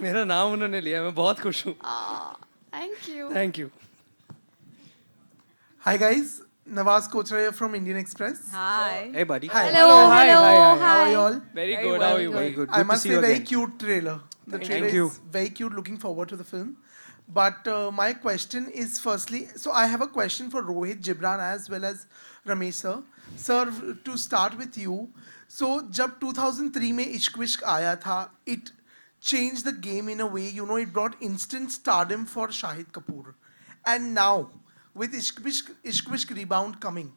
मेरा नाम उन्होंने लिया, मैं बहुत खुश हूँ. Thank you. Thank you. Hi guys, Nawaz Kochra from Indian Express. Hi. Hey, buddy. Hi. Hello. Hi. How are you all? Very Very good. well, How are you? Very good. I Good to must see say, you very again. cute trailer. The trailer Thank you. is very cute. Looking forward to the film. But my question is, firstly, so I have a question for Rohit, Gibran, as well as Ramesh sir. Sir, to start with you. So, जब 2003 में इश्क विश्क आया था, it changed the game in a way. You know, it brought instant stardom for Shahid Kapoor. And now, with Ishq Vishk rebound coming,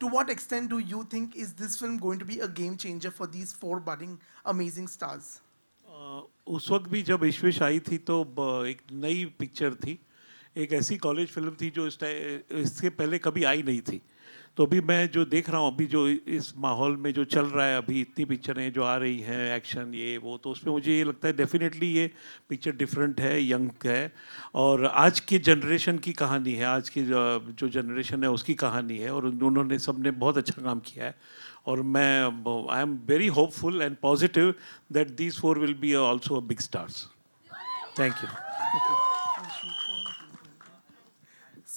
to what extent do you think is this film going to be a game changer for these 4 budding amazing stars? उस वक्त भी जब इश्विश आई थी तो एक नई picture थी, एक ऐसी कॉलेज फिल्म थी जो इसके पहले कभी आई नहीं थी. तो अभी मैं जो देख रहा हूँ, अभी जो इस माहौल में जो चल रहा है, अभी इतनी पिक्चरें जो आ रही हैं, एक्शन ये वो, तो उसमें मुझे ये लगता है डेफिनेटली ये पिक्चर डिफरेंट है, यंग है, और आज की जनरेशन की कहानी है, आज की जो जनरेशन है उसकी कहानी है, और उन्होंने सबने बहुत अच्छा काम किया है. और मैं I am very hopeful and positive that these 4 will be also big stars. Thank you.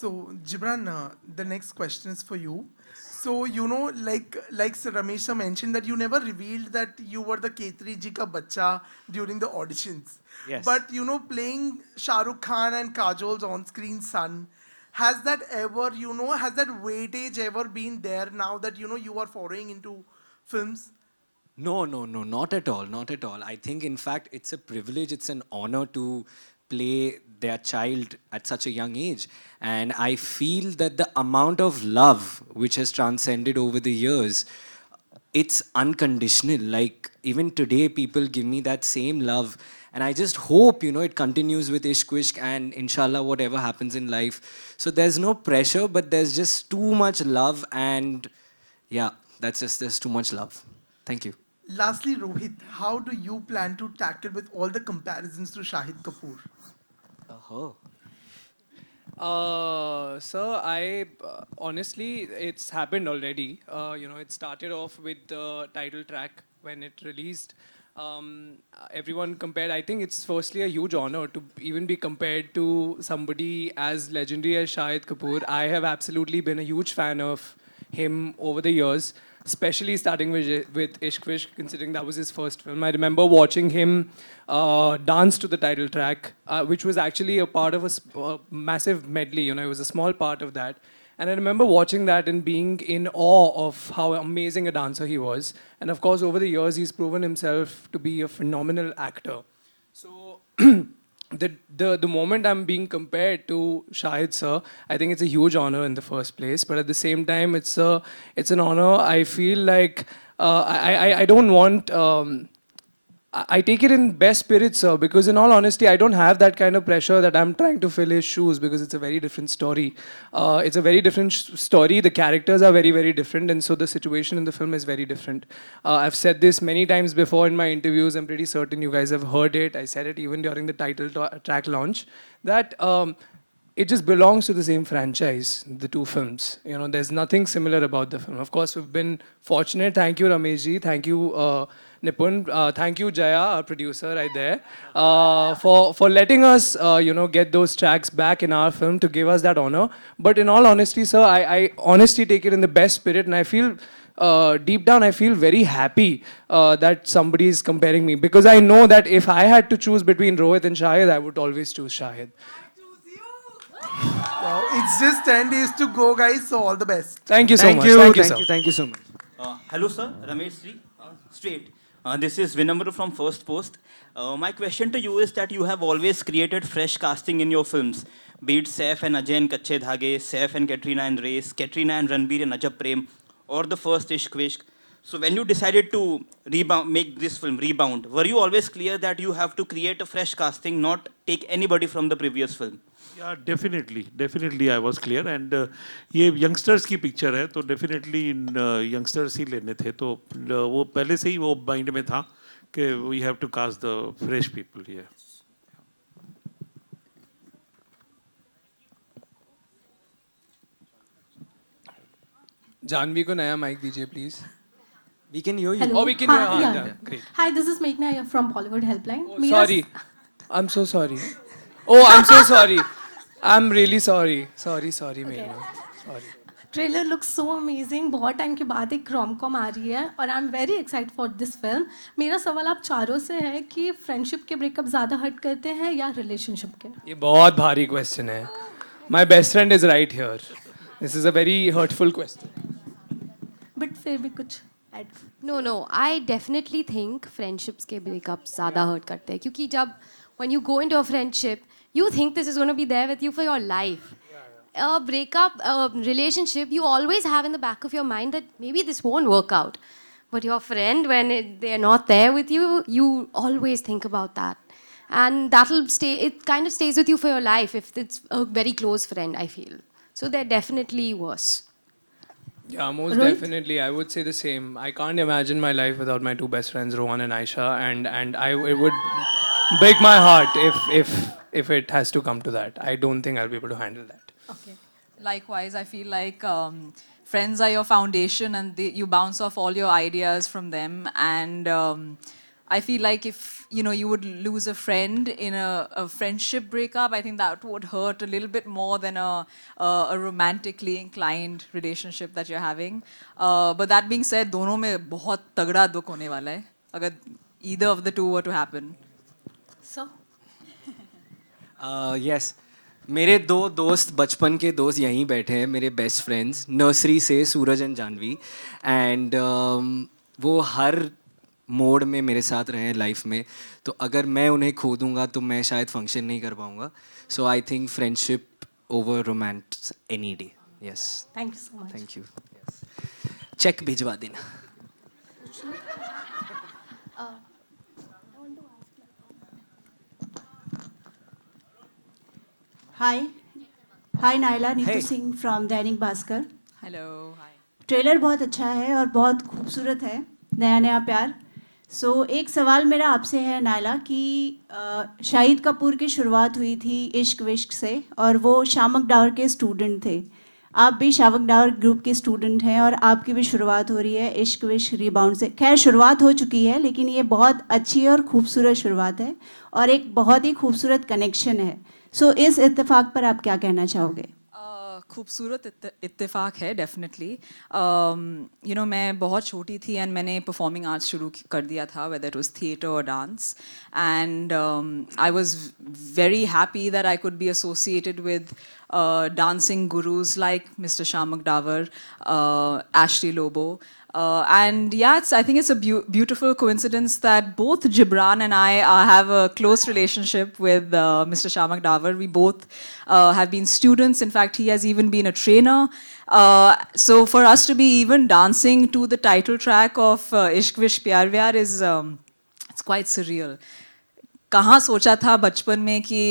So, Gibran, the next question is for you. So, you know, like Sir Ramesh sir mentioned that you never revealed that you were the Ketri ji ka bacha during the auditions. Yes. But, you know, playing Shah Rukh Khan and Kajol's on-screen son, has that ever, you know, has that weightage ever been there now that, you know, you are foraying into films? No, not at all, not at all. I think, in fact, it's a privilege, it's an honor to play their child at such a young age. And I feel that the amount of love which has transcended over the years, it's unconditional. Like, even today, people give me that same love. And I just hope, you know, it continues with Ishq Vishk and inshallah, whatever happens in life. So there's no pressure, but there's just too much love. And yeah, there's too much love. Thank you. Lastly, Rohit, how do you plan to tackle with all the comparisons to Shahid Kapoor? Oh. Sir, I honestly, it's happened already. You know, it started off with the title track when it released. Everyone compared. I think it's firstly a huge honor to even be compared to somebody as legendary as Shahid Kapoor. I have absolutely been a huge fan of him over the years, especially starting with Ishq Vishk, considering that was his first film. I remember watching him dance to the title track, which was actually a part of a massive medley. You know, it was a small part of that. And I remember watching that and being in awe of how amazing a dancer he was. And of course, over the years, he's proven himself to be a phenomenal actor. So the moment I'm being compared to Shahid sir, I think it's a huge honor in the first place. But at the same time, it's an honor. I feel like I don't want. I take it in best spirits, sir, because in all honesty, I don't have that kind of pressure that I'm trying to fill his shoes, because it's a very different story. It's a very different story. The characters are very, very different, and so the situation in the film is very different. I've said this many times before in my interviews. I'm pretty certain you guys have heard it. I said it even during the title track launch, that it just belongs to the same franchise, the two films. You know, there's nothing similar about the film. Of course, we've been fortunate. Thank you, Ramesh ji. Thank you, Nipun. Thank you, Jaya, our producer right there, for letting us, get those tracks back in our film to give us that honor. But in all honesty, sir, I honestly take it in the best spirit, and I feel deep down, I feel very happy that somebody is comparing me, because I know that if I had to choose between Rohit and Shahid, I would always choose Shahid. Wow, it's just 10 days to go, guys, so all the best. Thank you so much. Thank you so much. Hello, sir. Ramesh Ji. Straight. This is Vinamra from First Post. My question to you is that you have always created fresh casting in your films, be it Saif and Ajay and Kache Dhage, Saif and Katrina and Race, Katrina and Ranbir and Ajab Prem, or the first Ishq Vishk. So when you decided to make this film Rebound, were you always clear that you have to create a fresh casting, not take anybody from the previous film? Yeah, definitely I was clear, and ये youngsters की picture है, तो definitely youngsters ही लेने थे, तो वो पहले से ही वो mind में था कि we have to cast the fresh people here. Janvi को नया mic दीजिए, please. We can hear you. Hello. Oh, we can hear. Hi, yeah. Yeah, great. Hi, this is Meghna here from Bollywood Helpline. Sorry. I'm so sorry. Oh, I'm so sorry. I'm really sorry. Sorry, Meghna. Sorry. Trailer looks so amazing. बहुत time के बाद एक ROM com आ रही है और I am very excited for this film. मेरा सवाल आप चारों से है कि फ्रेंडशिप के ब्रेकअप ज़्यादा हर्ट करते हैं या रिलेशनशिप के? ये बहुत भारी क्वेश्चन है. My best friend is right here. This is a very hurtful question. But फिर भी कुछ add. No, I definitely think friendships के breakups ज़्यादा hurt करते हैं, क्योंकि जब when you go into a friendship, you think this is going to be there with you for your life. A breakup, a relationship, you always have in the back of your mind that maybe this won't work out. But your friend, when they're not there with you, you always think about that. And that'll stay, it kind of stays with you for your life if it's a very close friend, I feel. So they're definitely worse. Yeah, most definitely. I would say the same. I can't imagine my life without my two best friends, Rohan and Aisha, and it would break my heart if it has to come to that. I don't think I'll be able to handle that. Okay. Likewise, I feel like friends are your foundation, and you bounce off all your ideas from them. And I feel like if you would lose a friend in a friendship breakup, I think that would hurt a little bit more than a romantically inclined relationship that you're having. But that being said, दोनों में बहुत तगड़ा दुख होने वाला है अगर either of the two were to happen. So? Yes. मेरे दो दोस्त, बचपन के दोस्त यहीं बैठे हैं, मेरे बेस्ट फ्रेंड्स नर्सरी से, सूरज एंड जानवी. एंड वो हर मोड में मेरे साथ रहे हैं लाइफ में. तो अगर मैं उन्हें खो दूंगा तो मैं शायद फंक्शन नहीं कर पाऊंगा. So I think friendship over romance any day. Yes. Thank you so much. Thank you. Cheque भिजवा देना. Hi Naila, Neetu Hey. Singh from Dainik Bhaskar. Hello. Hi. Trailer बहुत अच्छा है और बहुत खूबसूरत है, नया प्यार. सो एक सवाल मेरा आपसे है नायला कि शाहिद कपूर की शुरुआत हुई थी इश्क विश्क से और वो शामक डावर के स्टूडेंट थे. आप भी शामक डावर ग्रुप के स्टूडेंट हैं और आपकी भी शुरुआत हो रही है इश्क विश्क रीबाउंड से. खैर शुरुआत हो चुकी है लेकिन ये बहुत अच्छी और खूबसूरत शुरुआत है और एक बहुत ही खूबसूरत कनेक्शन है. सो इस इत्तेफाक पर आप क्या कहना चाहोगे? खूबसूरत इत्तेफाक है डेफिनेटली. मैं बहुत छोटी थी एंड मैंने परफॉर्मिंग आर्ट्स शुरू कर दिया था, वेदर इट वाज थिएटर और dance. And I was very happy that I could be associated with dancing gurus like Mr. Shamak Davar, Ashley Lobo. And yeah, I think it's a beautiful coincidence that both Gibran and I have a close relationship with Mr. Shamak Davar. We both have been students. In fact, he has even been a trainer. So for us to be even dancing to the title track of Ishq Vishk Pyar Vyar is it's quite surreal. कहाँ सोचा था बचपन में कि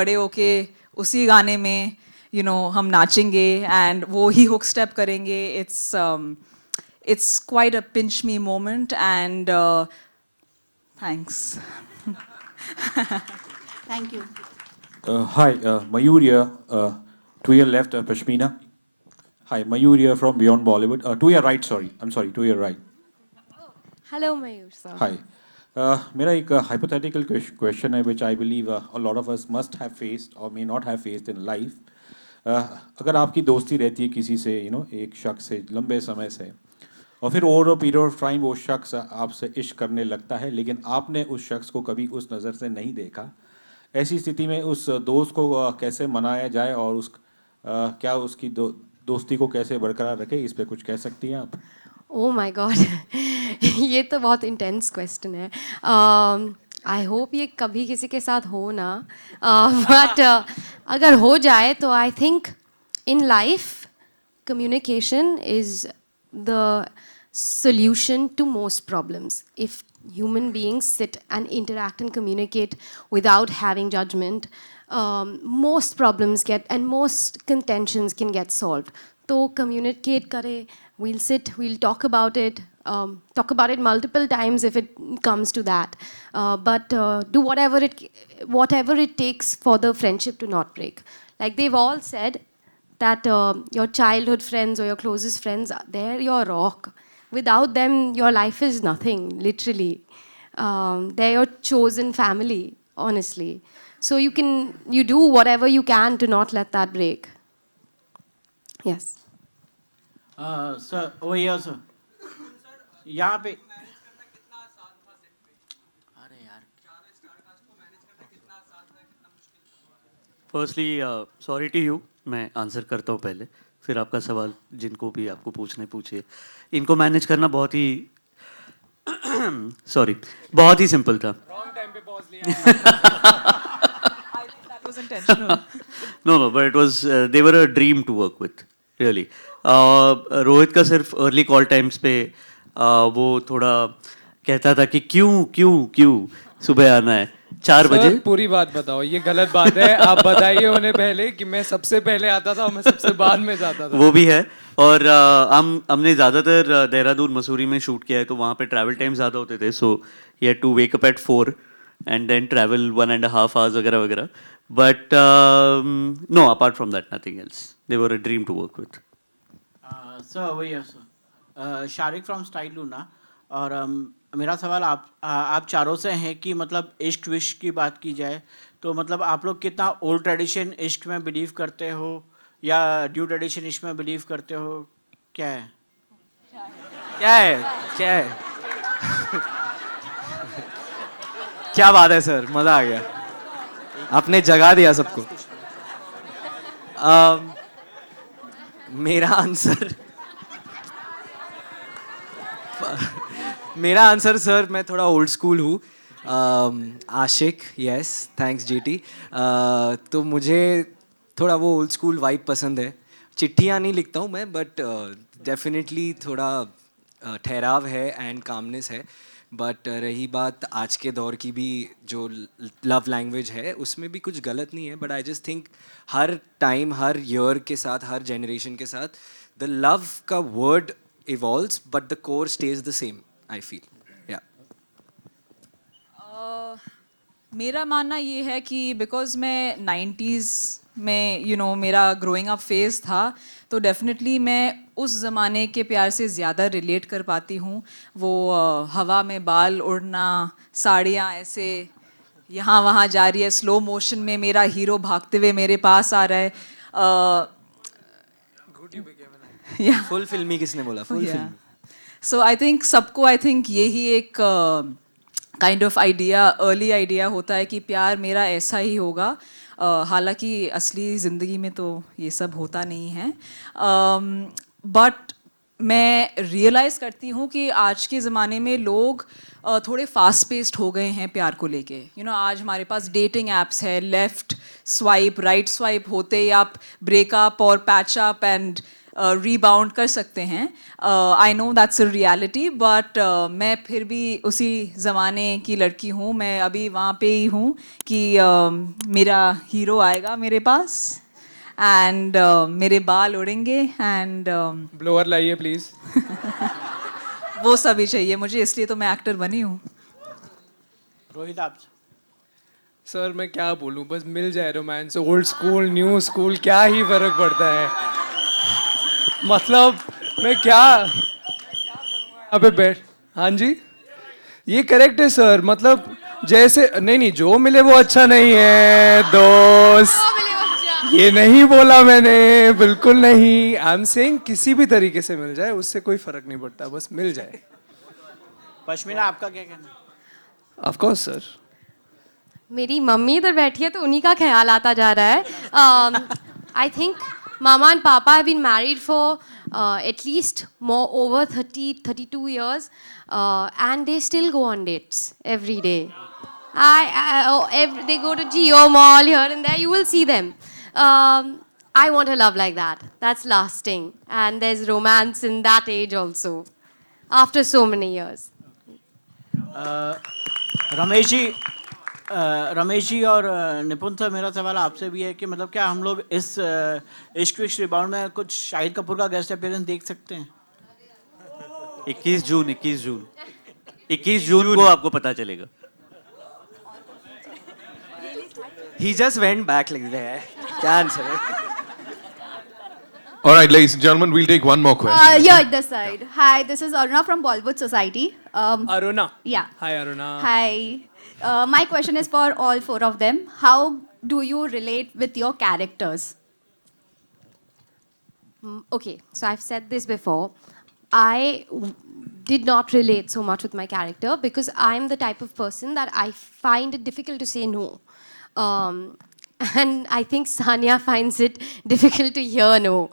बड़े होके उसी गाने में हम नाचेंगे एंड वो ही हुक स्टेप करेंगे. It's quite a pinch me moment and thanks. Thank you. Hi, Mayur here. To your left, Pashmina. Hi, Mayur here from Beyond Bollywood. To your right, sorry. I'm sorry, to your right. Hello, Mayur sir. Hi. मेरा एक hypothetical question है which I believe a lot of us must have faced or may not have faced in life. अगर आपकी दोस्ती रहती है किसी से एक शख्स से लंबे समय से और फिर over a period of time वो शख्स आपसे इश्क करने लगता है लेकिन आपने उस शख्स को कभी उस नज़र से नहीं देखा, ऐसी स्थिति में उस दोस्त को कैसे मनाया जाए और क्या उसकी दोस्ती को कैसे बरकरार रखे, इस पे कुछ कह सकती हैं आप? Oh my God, ये तो बहुत इंटेंस क्वेश्चन है. आई होप ये कभी किसी के साथ हो ना, बट अगर हो जाए तो I think in life communication is the solution to most problems. If human beings sit and interact and communicate without having judgment, most problems and most contentions can get solved. So communicate kare, we'll sit, we'll talk about it multiple times if it comes to that. But do whatever it takes for the friendship to not break. Like they've all said that your childhood friends or your closest friends, they're your rock. Without them, your life is nothing, literally. They're your chosen family, honestly. So you do whatever you can to not let that break. Yes. Sir, over here, sir. यहाँ पे firstly sorry to you, मैं answer करता हूँ पहले, फिर आपका सवाल जिनको भी आपको पूछिए. इनको मैनेज करना बहुत ही सॉरी बहुत ही सिंपल था. No, but it was they were a dream to work with, really. Rohit का सिर्फ अर्ली कॉल टाइम्स पे वो थोड़ा कहता था कि क्यों सुबह आना है 4 बजे. पूरी बात बताओ, ये गलत बात है. आप बताइए उन्हें पहले कि मैं सबसे पहले आता था और मैं सबसे बाद में जाता था. वो भी है. और हमने ज़्यादातर देहरादून मसूरी में शूट किया है तो वहाँ पे ट्रैवल टाइम ज़्यादा होते थे. So he had to wake up at 4 and then travel 1.5 hours वगैरह. But no, apart from that, nothing else. They were a dream to work with. Sir, over here, sir. Shariq from style Luna. और मेरा सवाल आप चारों से है कि मतलब इश्क विश्क की बात की जाए तो मतलब आप लोग कितना ओल्ड ट्रेडिशन इश्क में बिलीव करते हो या न्यू ट्रेडिशन इश्क में बिलीव करते हो, क्या है? क्या बात है सर, मज़ा आ गया, आपने जगा दिया सबको. मेरा आंसर सर, मैं थोड़ा ओल्ड स्कूल हूँ. आशिक, यस, ठैंक्स जीटी. तो मुझे थोड़ा वो ओल्ड स्कूल वाइब पसंद है. चिट्ठियाँ नहीं लिखता हूँ मैं, बट डेफिनेटली थोड़ा ठहराव है एंड कामनेस है. बट रही बात आज के दौर की भी, जो लव लैंग्वेज है उसमें भी कुछ गलत नहीं है. But I just think her time, her year के साथ, हर जनरेशन के साथ द लव का word evolves but the core stage the same, I feel. या मेरा मानना ये है कि बिकॉज मैं 90s में मेरा ग्रोइंग अप फेज़ था तो डेफिनेटली मैं उस ज़माने के प्यार से ज़्यादा रिलेट कर पाती हूँ. वो हवा में बाल उड़ना, साड़ियाँ ऐसे यहाँ वहाँ जा रही है, स्लो मोशन में मेरा हीरो भागते हुए मेरे पास आ रहा है. फुल फिल्मी किसने बोला? फुल फिल्मी. सो आई थिंक सबको यही एक kind of idea, early idea होता है कि प्यार मेरा ऐसा ही होगा. हालांकि असली ज़िंदगी में तो ये सब होता नहीं है. बट मैं रियलाइज़ करती हूँ कि आज के ज़माने में लोग थोड़े फास्ट पेस्ड हो गए हैं प्यार को लेके. आज हमारे पास डेटिंग एप्स है, लेफ़्ट स्वाइप, राइट स्वाइप होते ही आप ब्रेकअप और पैच अप एंड रीबाउंड कर सकते हैं. I know that's a reality, but मैं फिर भी उसी ज़माने की लड़की हूँ. मैं अभी वहाँ पे ही हूँ कि मेरा हीरो आएगा मेरे पास एंड मेरे बाल उड़ेंगे एंड ब्लोअर लाइए प्लीज़. वो सभी चाहिए मुझे, इसलिए तो मैं एक्टर बनी हूँ. रोहित, आप सर मैं क्या बोलूं, बस मिल जाए romance, old school new school क्या ही फर्क पड़ता है. मतलब मैं क्या यहाँ पे बैठ. हाँ जी, ये करेक्ट है सर. मतलब जैसे नहीं जो मिले वो अच्छा नहीं है दोस्त. ये नहीं बोला मैंने, बिल्कुल नहीं. आई एम सेइंग किसी भी तरीके से मिल जाए उससे कोई फर्क नहीं पड़ता, बस मिल जाए. पश्मीना आपका क्या कहना है? Of course sir. मेरी मम्मी इधर बैठी है तो उन्हीं का ख्याल आता जा रहा है. I think Mama and Papa have been married for at least over 32 years, and they still go on dates every day. They go to Geo Mall here and there. You will see them. I want a love like that. That's lasting, and there's romance in that age also. After so many years. Ramesh ji और Nipun sir, मेरा सवाल आपसे भी है कि मतलब क्या हम लोग इस इश्क विश्क रिबाउंड में कुछ शाहिद कपूर का गेस्ट अपीयरेंस देख सकते हैं? 21 जून को आपको पता चलेगा. He just went back like that. Can't say. All right, ladies and gentlemen, we'll take one more question. Yeah, this side. Hi, this is Aruna from Bollywood Society. Aruna. Yeah. Hi Aruna. Hi. My question is for all four of them. How do you relate with your characters? Okay, so I've said this before. Did not relate so much with my character because I'm the type of person that I find it difficult to say no. And I think Sanya finds it difficult to hear no.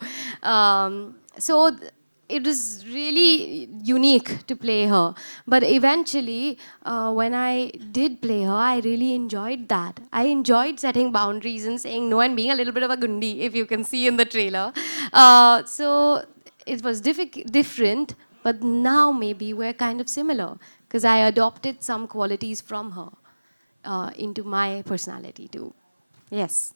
It was really unique to play her. But eventually, when I did play her, I really enjoyed that. I enjoyed setting boundaries and saying no and being a little bit of a gundi, if you can see in the trailer. So it was different, but now maybe we're kind of similar because I adopted some qualities from her into my personality too. Yes.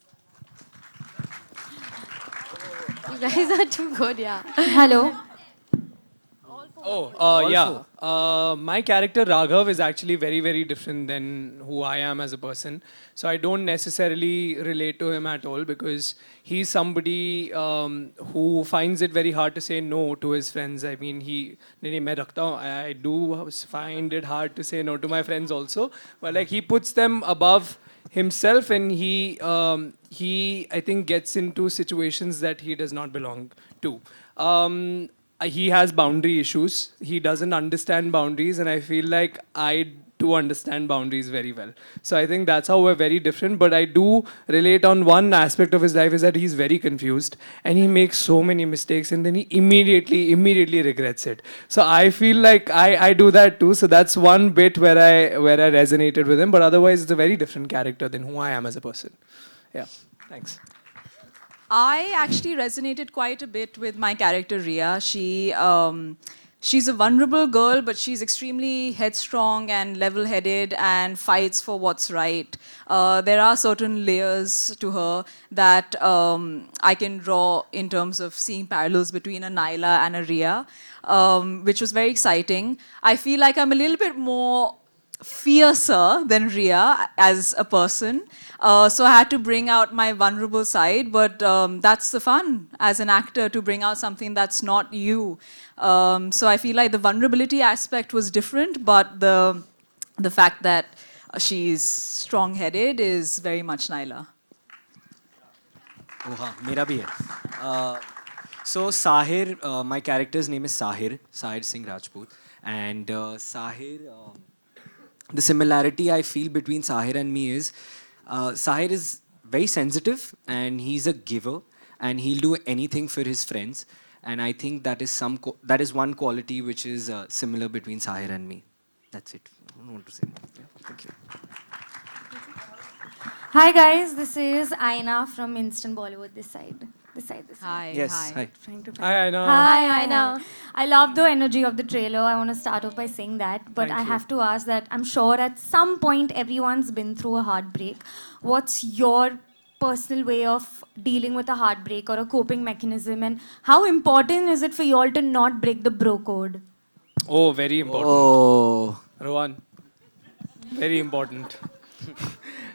You guys are too good, yeah. Hello. Yeah. My character Raghav is actually very, very different than who I am as a person. So I don't necessarily relate to him at all because he's somebody who finds it very hard to say no to his friends. I mean, I do find it hard to say no to my friends also. But like he puts them above himself, and he I think gets into situations that he does not belong to. He has boundary issues. He doesn't understand boundaries, and I feel like I do understand boundaries very well. So I think that's how we're very different. But I do relate on one aspect of his life is that he's very confused and he makes so many mistakes, and then he immediately regrets it. So I feel like I do that too. So that's one bit where I resonated with him. But otherwise, it's a very different character than who I am as a person. Yeah. Thanks. I actually resonated quite a bit with my character Ria. She's a vulnerable girl, but she's extremely headstrong and level-headed and fights for what's right. There are certain layers to her that I can draw in terms of seeing parallels between a Naila and a Ria, which was very exciting. I feel like I'm a little bit more fiercer than Ria as a person. So I had to bring out my vulnerable side, but that's the fun as an actor, to bring out something that's not you. So I feel like the vulnerability aspect was different, but the fact that she's strong-headed is very much Naila. Oh, हाँ, मेरा भी है. So Sahir, my character's name is Sahir Singh Rajput, and Sahir. The similarity I feel between Sahir and me is Sahir is very sensitive and he's a giver and he'll do anything for his friends, and I think that is one quality which is similar between Sahir and me. That's it. I don't want to say more. Yeah, thank you. Hi guys, this is Aina from Instant Bollywood. This side. Hi. Yes. Hi. Hi, Aina. Hi, Aina. I love the energy of the trailer. I want to start off by saying that. But I have to ask that I'm sure at some point everyone's been through a heartbreak. What's your personal way of dealing with a heartbreak or a coping mechanism? And how important is it for you all to not break the bro code? Oh, very important. Oh. Rohan, very important.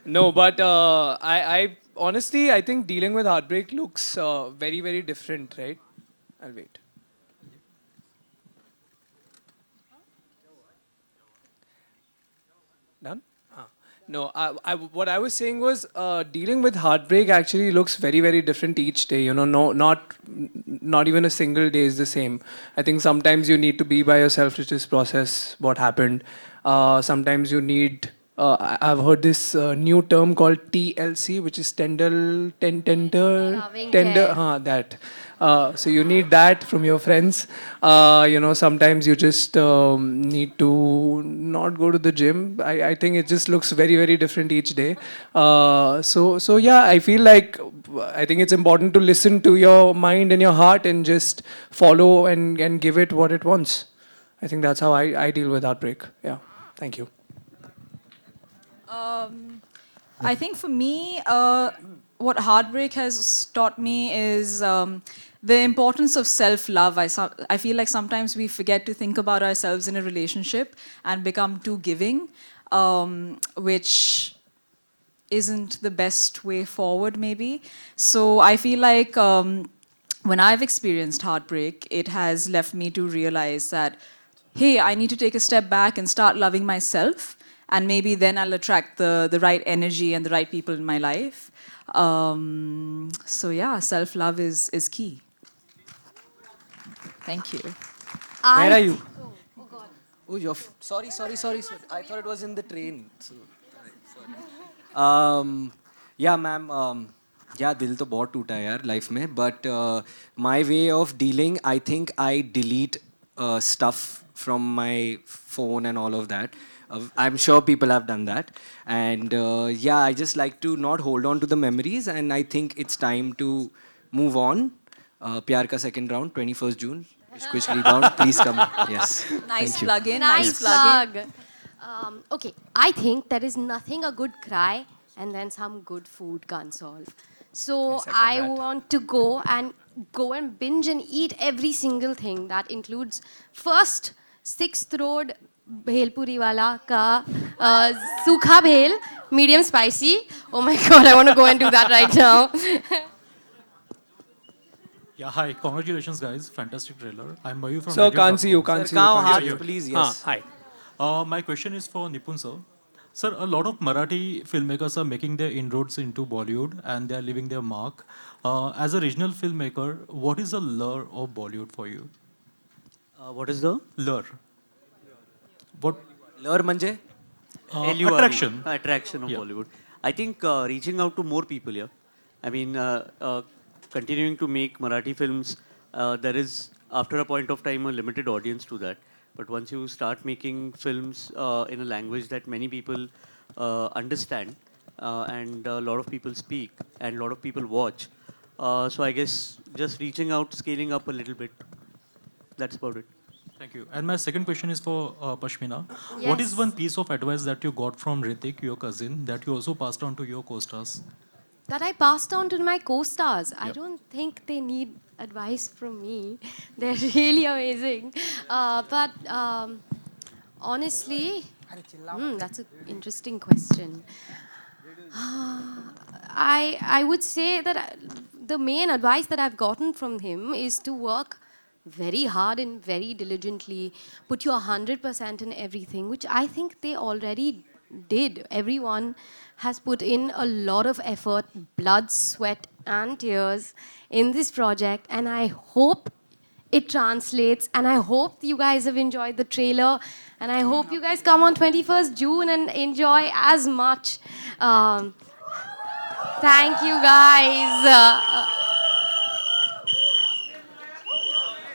No, but I honestly, I think dealing with heartbreak looks very, very different, right? I'll wait. Done? No, what I was saying was dealing with heartbreak actually looks very, very different each day. You know, not even a single day is the same. I think sometimes you need to be by yourself to just process what happened. Sometimes you need. I've heard this new term called TLC, which is tender, Loving tender. care. That. So you need that from your friends. You know, sometimes you just need to not go to the gym. I think it just looks very, very different each day. So yeah, I feel like I think it's important to listen to your mind and your heart and just follow and give it what it wants. I think that's how I deal with heartbreak. Yeah. Thank you. I think for me, what heartbreak has taught me is the importance of self-love. I feel like sometimes we forget to think about ourselves in a relationship and become too giving, which isn't the best way forward, maybe. So I feel like when I've experienced heartbreak, it has left me to realize that, hey, I need to take a step back and start loving myself. And maybe then I'll attract the right energy and the right people in my life. So yeah, self-love is key. Thank you. Where are you? Oh God. Oh, you're sorry. I thought it was in the train. So, yeah, ma'am. Yeah, दिल तो बहुत टूटा है यार life में. But my way of dealing, I think I delete stuff from my phone and all of that. I'm sure people have done that. And yeah, I just like to not hold on to the memories. And I think it's time to move on. Pyar ka second round, 21st June. Ishq Rebound, please come. Yes. Nice Thank you. plug in. Nice plug in. plug. Okay, I think there is nothing a good cry and then some good food can't solve. So I want to go and binge and eat every single thing. That includes first 6th Road Bhelpuri wala ka sukha bhel, medium spicy. Oh my God, I want to go and do that right now. Yeah, hi. Congratulations, guys. Fantastic trailer. I'm Mayur from. Sir, can't see you. Can't see you. Sir, Can't see you. please, yes. Hi. My question is for Nipun sir. Sir, a lot of Marathi filmmakers are making their inroads into Bollywood and they are leaving their mark. As a regional filmmaker, what is the lure of Bollywood for you? What is the? Lure. What? Lure manje? LURE. Attraction. Attraction of Bollywood. I think reaching out to more people here. I mean, continuing to make Marathi films, there is, after a point of time, a limited audience to that. But once you start making films in a language that many people understand, and a lot of people speak, and a lot of people watch, so I guess just reaching out, scaling up a little bit, that's about it. Thank you. And my second question is for Pashmina. What is Yes. one piece of advice that you got from Ritik, your cousin, that you also passed on to your co-stars? That I passed on to my co-stars. I Yep. don't think they need advice from me. They're really amazing. But honestly, that's an interesting question. I would say that the main advice that I've gotten from him is to work very hard and very diligently, put your 100% in everything, which I think they already did. Everyone has put in a lot of effort, blood, sweat, and tears in this project, and I hope it translates, and I hope you guys have enjoyed the trailer, and I hope you guys come on 21st June and enjoy as much. Thank you guys.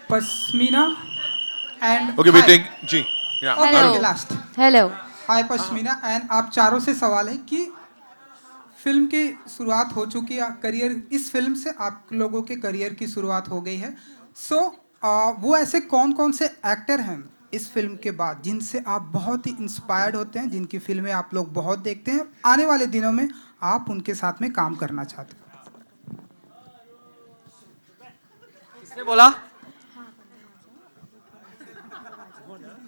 Pashmina and Okay, we hi. take G. Yeah. Hello. Okay, last. Hello. Hi pashmina and आप चारों से सवाल है कि film की शुरुआत हो चुकी है, करियर इस फिल्म से आप लोगों के करियर की शुरुआत हो गई है. सो वो ऐसे कौन कौन से एक्टर हैं इस फिल्म के बाद जिनसे आप बहुत ही इंस्पायर्ड होते हैं, जिनकी फिल्में आप लोग बहुत देखते हैं, आने वाले दिनों में आप उनके साथ में काम करना चाहते हैं? किसने बोला?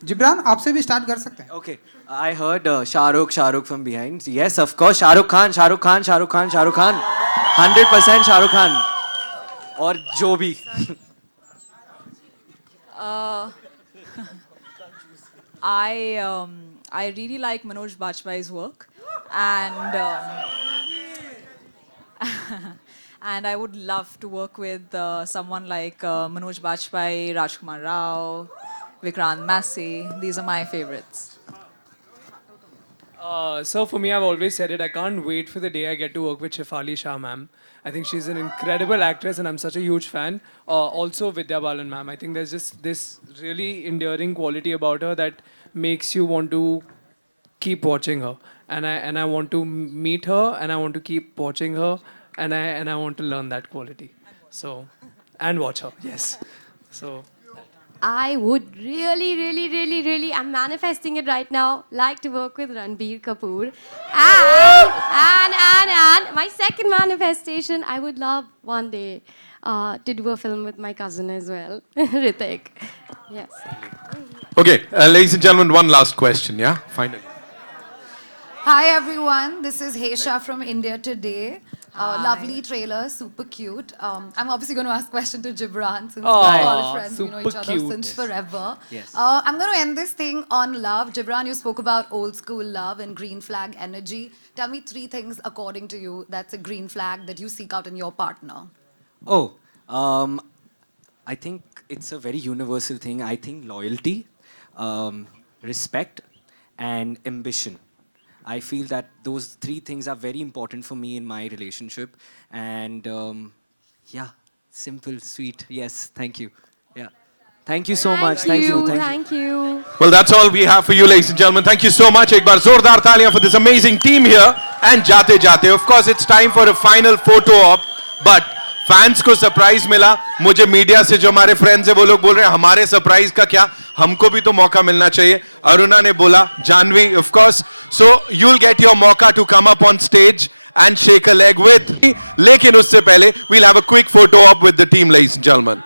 जिब्रान आपसे भी स्टार्ट कर सकते हैं. Okay, I heard Shahrukh from behind. Yes, of course, Shahrukh Khan, 100% Shahrukh Khan. और जो भी. I really like Manoj Bajpayee's work, and and I would love to work with someone like Manoj Bajpayee, Rajkumar Rao, Vikrant Massey. These are my favorites. So for me, I've always said it. I can't wait for the day I get to work with Shefali Shah ma'am. I think she's an incredible actress, and I'm such a huge fan. Also Vidya Balan ma'am. I think there's just this really endearing quality about her that makes you want to keep watching her. And I want to meet her, and I want to keep watching her, and I want to learn that quality. So, and watch her. Yes. So. I would really, I'm manifesting it right now, like to work with Ranbir Kapoor. And my second manifestation, I would love one day to do a film with my cousin as well, Hrithik. Yes. Okay, ladies and gentlemen, one last question, yeah? Finally. Hi everyone, this is Hesha from India Today. Lovely trailer, super cute. I'm obviously going to ask a question to Gibran since we're all friends, we know each other since forever. Yes. I'm going to end this thing on love. Gibran, you spoke about old school love and green flag energy. Tell me 3 things according to you that's a green flag that you seek out in your partner. Oh, I think it's a very universal thing. I think loyalty, respect, and ambition. I feel that those 3 things are very important for me in my relationship. And yeah, simple, sweet. Yes, thank you. Yeah. Thank you so much. Thank you. Thank you. Well, that's all we have for you, ladies and gentlemen. Thank you so much. Ek baar zordar taaliyan for this amazing team here. And Jate Jate, of course, it's time for a final photo op. But fans को surprise मिला. मुझे media से जो हमारे friends है वो लोग बोल रहे हैं हमारे सरप्राइज का क्या, हमको भी तो मौका मिलना चाहिए. अरुणा ने बोला, Janvi of course. So you will get your मौका to come up on stage and shake a leg with. लेकिन उससे पहले we'll have a quick photo op with the team, ladies and gentleman.